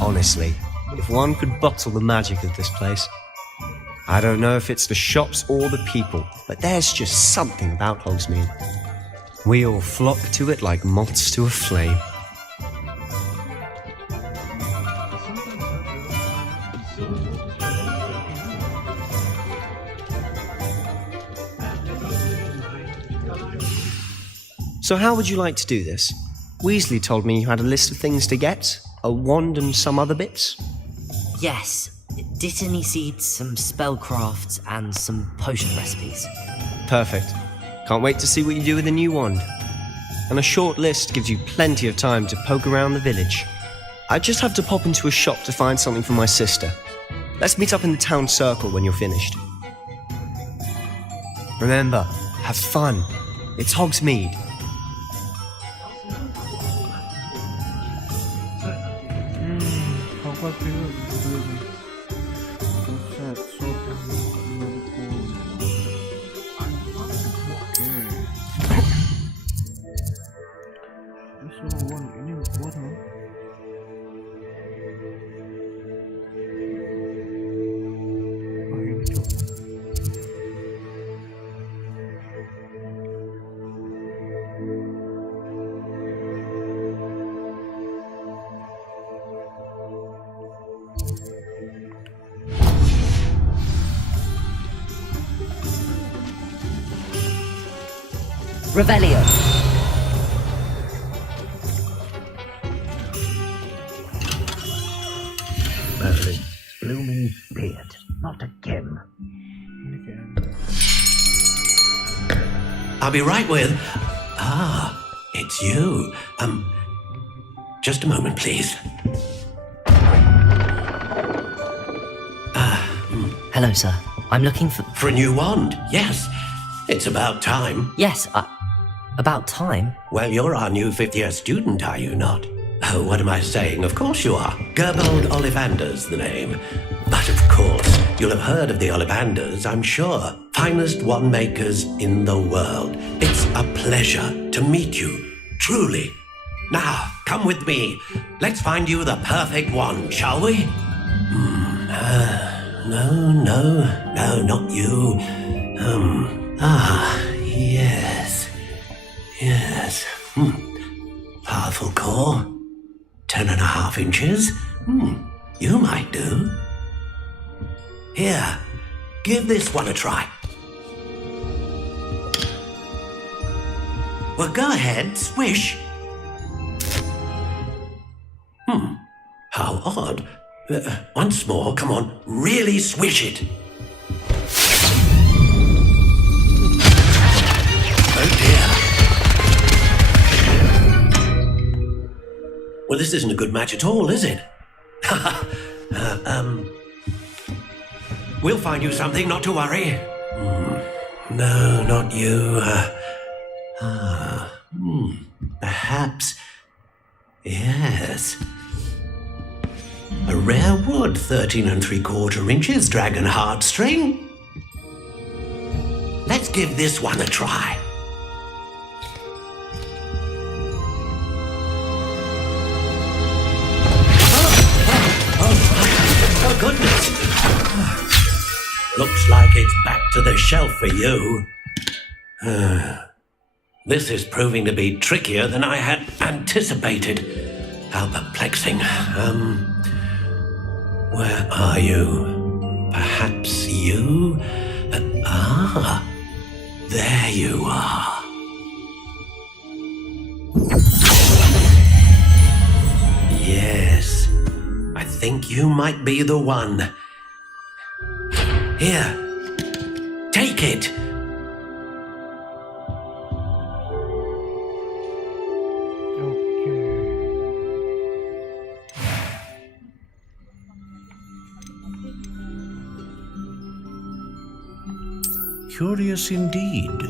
Honestly, if one could bottle the magic of this place. I don't know if it's the shops or the people, but there's just something about Hogsmeade. We all flock to it like moths to a flame. So how would you like to do this? Weasley told me you had a list of things to get, a wand and some other bits. Yes. Dittany seeds, some spellcrafts, and some potion recipes. Perfect. Can't wait to see what you do with the new wand. And a short list gives you plenty of time to poke around the village. I just have to pop into a shop to find something for my sister. Let's meet up in the town circle when you're finished. Remember, have fun. It's Hogsmeade. Revelio. I'll be right with... Ah, it's you. Just a moment, please. Hello, sir. I'm looking for... For a new wand, yes. It's about time. Yes, about time? Well, you're our new fifth-year student, are you not? Oh, what am I saying? Of course you are. Gerbold Ollivander's the name. But of course, you'll have heard of the Ollivanders, I'm sure. Finest wand makers in the world. It's a pleasure to meet you, truly. Now, come with me. Let's find you the perfect wand, shall we? No, not you. Yes. Powerful core. 10.5 inches. You might do. Here, give this one a try. Well, go ahead, swish. How odd. Once more, come on, really swish it. Oh dear. Well, this isn't a good match at all, is it? We'll find you something, not to worry. No, not you. Perhaps. Yes. A rare wood, 13 3/4 inches, dragon heartstring. Let's give this one a try. Oh, goodness. Looks like it's back to the shelf for you. This is proving to be trickier than I had anticipated. How perplexing. Where are you? Perhaps you? There you are. Yes, I think you might be the one. Here, take it. Curious indeed.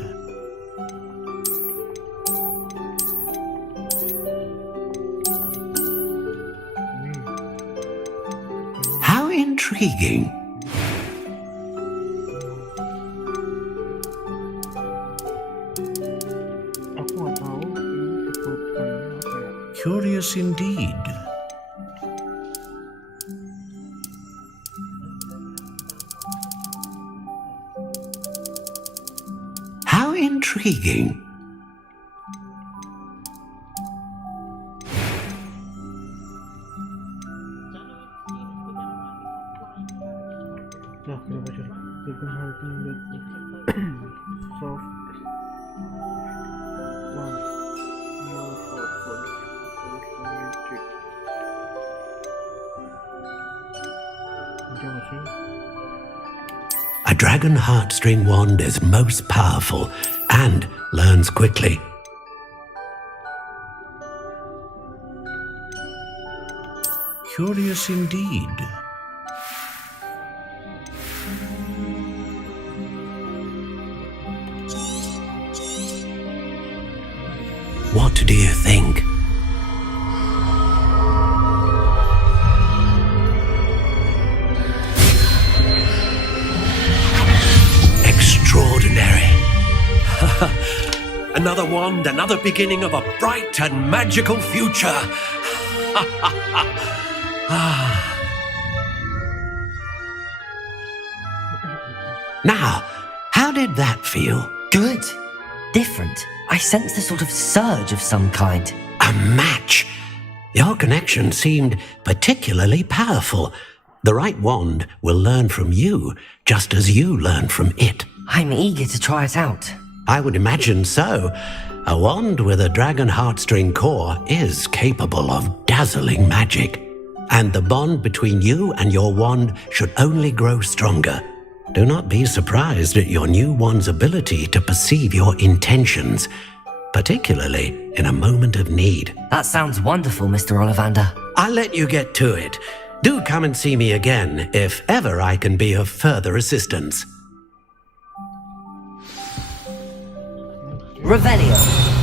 How intriguing. Curious indeed. How intriguing. A dragon heartstring wand is most powerful and learns quickly. Curious indeed. What do you think? Extraordinary. Another wand, another beginning of a bright and magical future. Now, how did that feel? Good. Different. I sensed a sort of surge of some kind. A match. Your connection seemed particularly powerful. The right wand will learn from you, just as you learn from it. I'm eager to try it out. I would imagine so. A wand with a dragon heartstring core is capable of dazzling magic. And the bond between you and your wand should only grow stronger. Do not be surprised at your new wand's ability to perceive your intentions, particularly in a moment of need. That sounds wonderful, Mr. Ollivander. I'll let you get to it. Do come and see me again if ever I can be of further assistance. Revelio.